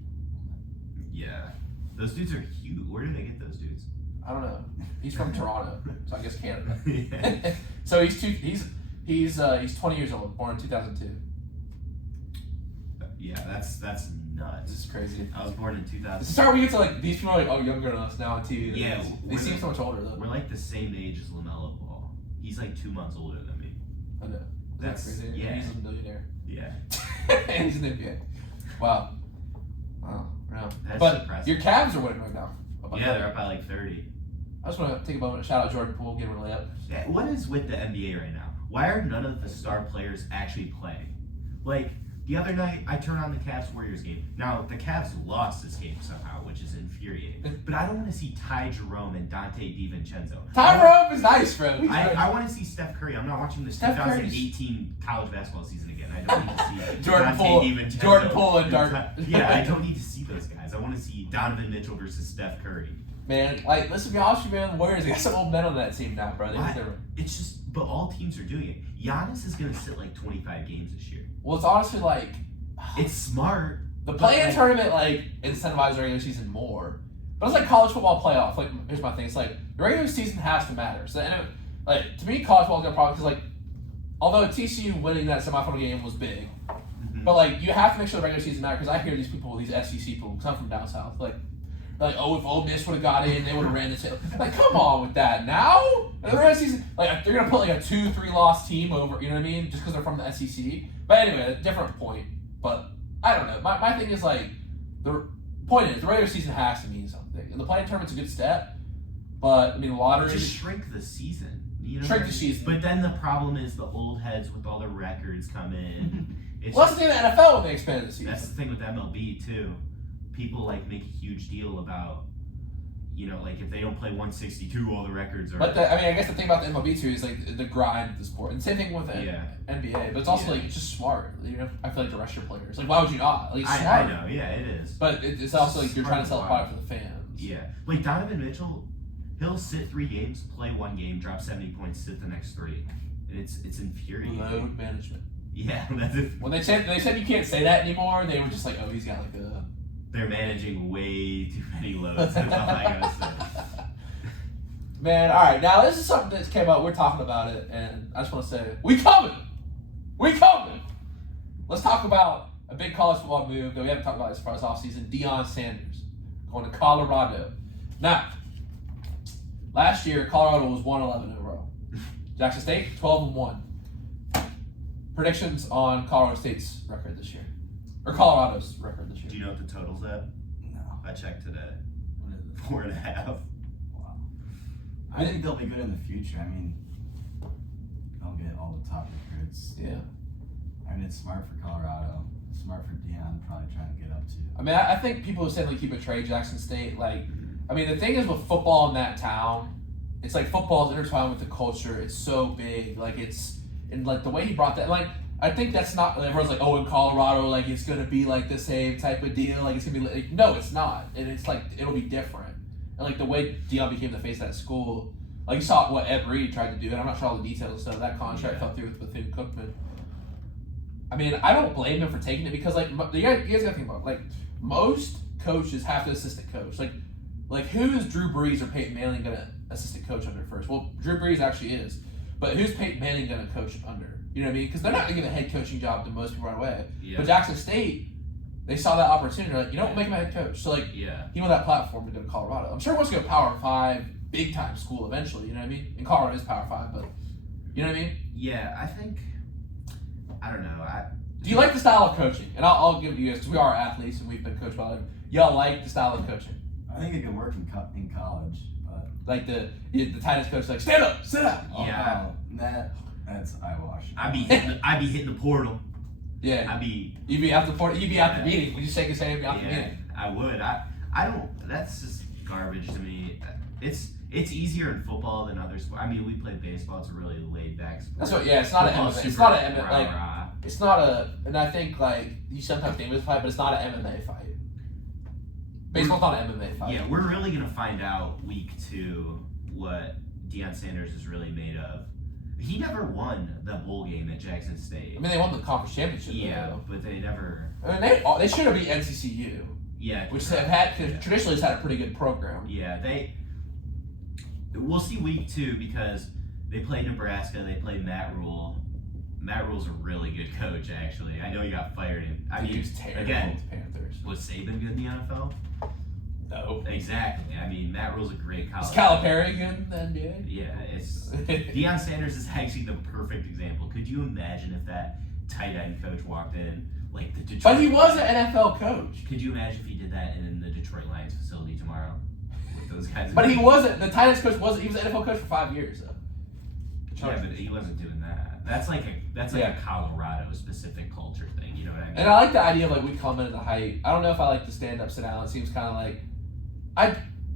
Yeah. Those dudes are huge. Where do they get those dudes? I don't know. He's from Toronto, so I guess Canada. Yeah. So he's 20 years old, born in 2002. Yeah, that's nuts. This is crazy. I was born in This is 2000. start we get to like these people are like younger than us now on TV. Yeah, they seem so much older though. We're like the same age as LaMelo Ball. He's like 2 months older than me. I know. That's crazy. yeah. He's a millionaire. Yeah. And he's in the NBA. Wow. Wow. That's But impressive. your Cavs are winning right now. Yeah, they're up by like 30. I just want to take a moment to shout out Jordan Poole, give him a layup. Yeah, what is with the NBA right now? Why are none of the star players actually playing? Like, the other night, I turned on the Cavs-Warriors game. Now, the Cavs lost this game somehow, which is infuriating. But I don't want to see Ty Jerome and Dante DiVincenzo. Tyrone is nice, bro. I want to see Steph Curry. I'm not watching the Steph Curry's- 2018 college basketball season again. I don't need to see Jordan Dante Poole- DiVincenzo. Jordan Poole and Dark. Yeah, I don't need to see those guys. I want to see Donovan Mitchell versus Steph Curry. Man, like, listen, be honest with you, man. The Warriors, they got some old men on that team now, bro. Why? It's just, but all teams are doing it. Giannis is going to sit like 25 games this year. Well, it's honestly like It's smart. the but, play-in like, tournament like incentivizes the regular season more, but it's like college football playoff. Like, here's my thing: it's like the regular season has to matter. So, like to me, college football is a problem because like, although TCU winning that semifinal game was big, but like you have to make sure the regular season matters. Because I hear these people, these SEC people, because I'm from down south, like oh, if Ole Miss would have got in, they would have ran the tail. Like, come on with that now. The regular season, like they're gonna put like a 2-3 loss team over. You know what I mean? Just because they're from the SEC. But anyway, a different point. But I don't know. My thing is like the point is, the regular season has to mean something. And the play-in tournament's a good step, but, I mean, the lottery... Just shrink the season. You know Shrink the season. But then the problem is the old heads with all the records come in. Well, that's the thing with the NFL when they expand the season. That's the thing with MLB, too. People, like, make a huge deal about, you know, like, if they don't play 162, all the records are... But, I guess the thing about the MLB, too, is, like, the grind of the sport. And same thing with the NBA. But it's also, like, it's just smart. You know, I feel like the rest of your players. Like, why would you not? Like, it's smart. I know, yeah, it is. But it's also, like, you're trying to sell a product for the fans. Yeah. Like, Donovan Mitchell, he'll sit 3 games, play 1 game, drop 70 points, sit the next 3. And it's infuriating. Load management. Yeah, that's it. When they said you can't say that anymore, they were just like, oh, he's got, like, a... They're managing way too many loads. That's all I gotta say. Man, all right. Now, this is something that came up. We're talking about it, and I just want to say, we coming! We coming! Let's talk about a big college football move that we haven't talked about as far as offseason. Deion Sanders going to Colorado. Now, last year, Colorado was 1-11 in a row. Jackson State, 12-1. Predictions on Colorado State's record this year. Or Colorado's record this year. Do you know what the total's at? No. I checked today. What is it? 4.5. Wow. I think they'll be good in the future. I mean, they'll get all the top recruits. Yeah. I mean, it's smart for Colorado. Smart for Deion, probably trying to get up to. I mean, I think people who say like keep a trade Jackson State. Like, I mean, the thing is with football in that town, it's like football is intertwined with the culture. It's so big. Like, it's, and like the way he brought that, like, I think that's not, everyone's like, oh, in Colorado, like, it's going to be like the same type of deal. Like, it's going to be like, no, it's not. And it's like, it'll be different. And like the way Deion became the face of that school, like you saw what Ed Reed tried to do, and I'm not sure all the details, so that contract fell through with Bethune-Cookman. I mean, I don't blame him for taking it because, like, you guys got to think about it. Like, most coaches have to assistant coach. Like who is Drew Brees or Peyton Manning going to assistant coach under first? Well, Drew Brees actually is. But who's Peyton Manning going to coach under? You know what I mean? Because they're not going to give a head coaching job to most people right away. Yeah. But Jackson State, they saw that opportunity. They're like, you know what, make him a head coach. So, like, he went that platform to go to Colorado. I'm sure he wants to go Power 5, big-time school eventually, you know what I mean? And Colorado is Power 5, but, you know what I mean? Yeah, I think, I don't know. Do you like the style of coaching? And I'll give it to you guys, because we are athletes and we've been coached by them. Y'all like the style of coaching? I think it can work in college, but... Like the tight end coach, like, stand up, sit up. Yeah. That's eyewash. I be hitting the portal. Yeah. You'd be after the meeting. Would you shake his hand after the meeting? I would. I don't. That's just garbage to me. It's easier in football than other sports. I mean, we play baseball. It's a really laid back sport. That's what. Yeah, it's not an MMA. It's not an MMA. Like, it's not a. And I think like you sometimes think it's a fight, but it's not an MMA fight. Baseball's not an MMA fight. Yeah, we're really gonna find out week 2 what Deion Sanders is really made of. He never won the bowl game at Jackson State. I mean, they won the conference championship. Yeah, though. but they never. I mean, they should have beat NCCU. Yeah, which have had traditionally has had a pretty good program. Yeah, we'll see week 2 because they play Nebraska. They play Matt Rule. Matt Rule's a really good coach, actually. I know he got fired. He was terrible again, with the Panthers. Was Saban good in the NFL? No. Exactly. I mean, Matt Rule's a great college. Is Calipari good in the NBA? Yeah, it's Deion Sanders is actually the perfect example. Could you imagine if that tight end coach walked in like the Detroit? But he was an NFL coach. Could you imagine if he did that in the Detroit Lions facility tomorrow with those guys? But he wasn't. The tight ends coach wasn't. He was an NFL coach for 5 years though. Yeah, but he wasn't doing that. That's like a Colorado specific culture thing. You know what I mean? And I like the idea of like we come in at the height. I don't know if I like the stand up sit down. It seems kind of like.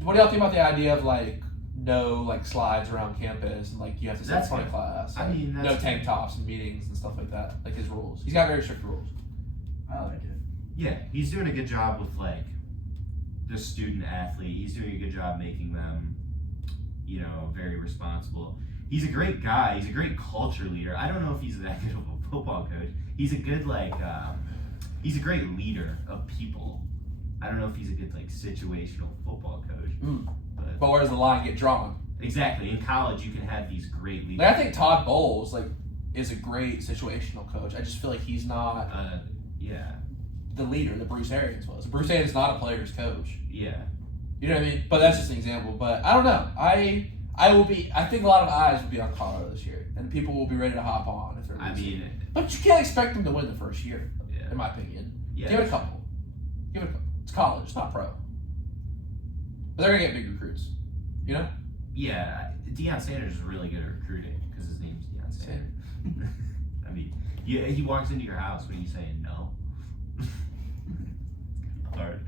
What do y'all think about the idea of like no like slides around campus and like you have to sit in front of class? Like, no tank tops and meetings and stuff like that. Like his rules. He's got very strict rules. I like it. Yeah, he's doing a good job with like the student athlete. He's doing a good job making them, very responsible. He's a great guy. He's a great culture leader. I don't know if he's that good of a football coach. He's a good he's a great leader of people. I don't know if he's a good situational football coach. But where does the line get drawn? Exactly. In college, you can have these great leaders. Like, I think Todd Bowles is a great situational coach. I just feel like he's not the leader that Bruce Arians was. Bruce Arians is not a player's coach. Yeah. You know what I mean? But that's just an example. But I don't know. I think a lot of eyes will be on Colorado this year, and people will be ready to hop on if they're losing. But you can't expect them to win the first year, in my opinion. Yeah. Give it a couple. It's college, it's not pro. But they're gonna get big recruits. You know? Yeah, Deion Sanders is really good at recruiting because his name's Deion Sanders. I mean, he walks into your house. What are you saying? No. Hard.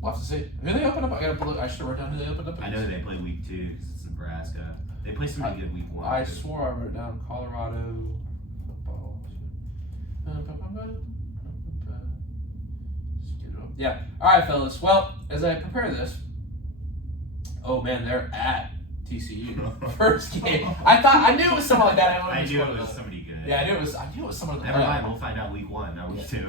We'll have to see. Who they open up? I should write down who they opened up. I know they play week 2 because it's Nebraska. They play somebody good week 1. I swore I wrote down Colorado football. Yeah. All right, fellas. Well, as I prepare this, oh man, they're at TCU first game. I knew it was something like that. I knew it was somebody good. Yeah, I knew it was someone. Never mind. We'll find out week 1, not week 2.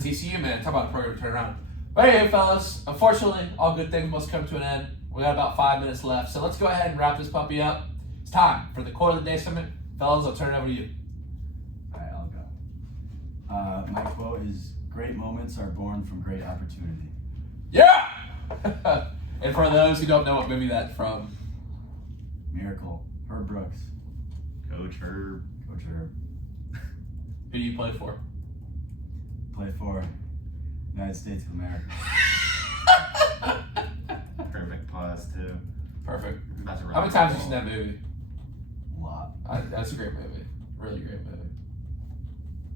TCU, man, talk about a program to turn around. But anyway, fellas, unfortunately, all good things must come to an end. We got about 5 minutes left, so let's go ahead and wrap this puppy up. It's time for the quote of the day segment. Fellas, I'll turn it over to you. All right, I'll go. My quote is, "Great moments are born from great opportunity." Yeah! And for those who don't know what movie that's from, Miracle. Herb Brooks. Coach Herb. Coach Herb. who do you play for? Play for United States of America. Perfect pause too. Perfect. I'm about to run How many the times have you ball. seen that movie? A lot. That's a great movie. Really great movie.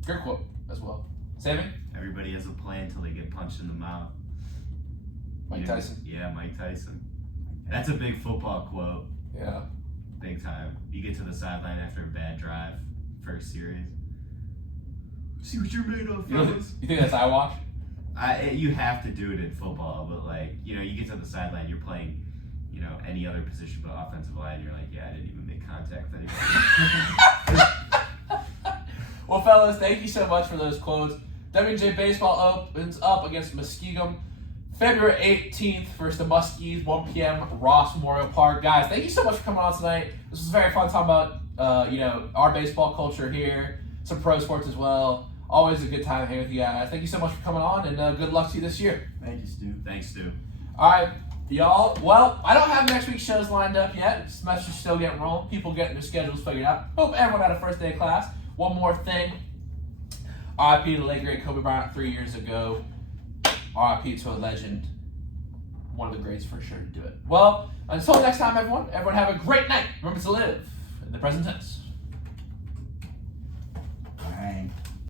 Great quote as well. Sammy? Everybody has a plan until they get punched in the mouth. Mike Tyson? Yeah, Mike Tyson. That's a big football quote. Yeah. Big time. You get to the sideline after a bad drive, first series. See what you're made of, fellas. You think that's eye wash? You have to do it in football, but like, you know, you get to the sideline, you're playing, you know, any other position but offensive line, you're like, yeah, I didn't even make contact with anybody. Well, fellas, thank you so much for those quotes. WJ Baseball opens up against Muskegum February 18th versus the Muskies, 1 p.m. Ross Memorial Park. Guys, thank you so much for coming on tonight. This was very fun talking about, our baseball culture here, some pro sports as well. Always a good time here with you guys. Thank you so much for coming on, and good luck to you this year. Thank you, Stu. Thanks, Stu. All right, y'all. Well, I don't have next week's shows lined up yet. Semester's still getting rolling. People getting their schedules figured out. Hope everyone had a first day of class. One more thing. RIP to the late great Kobe Bryant 3 years ago. RIP to a legend. One of the greats for sure to do it. Well, until next time, everyone have a great night. Remember to live in the present tense.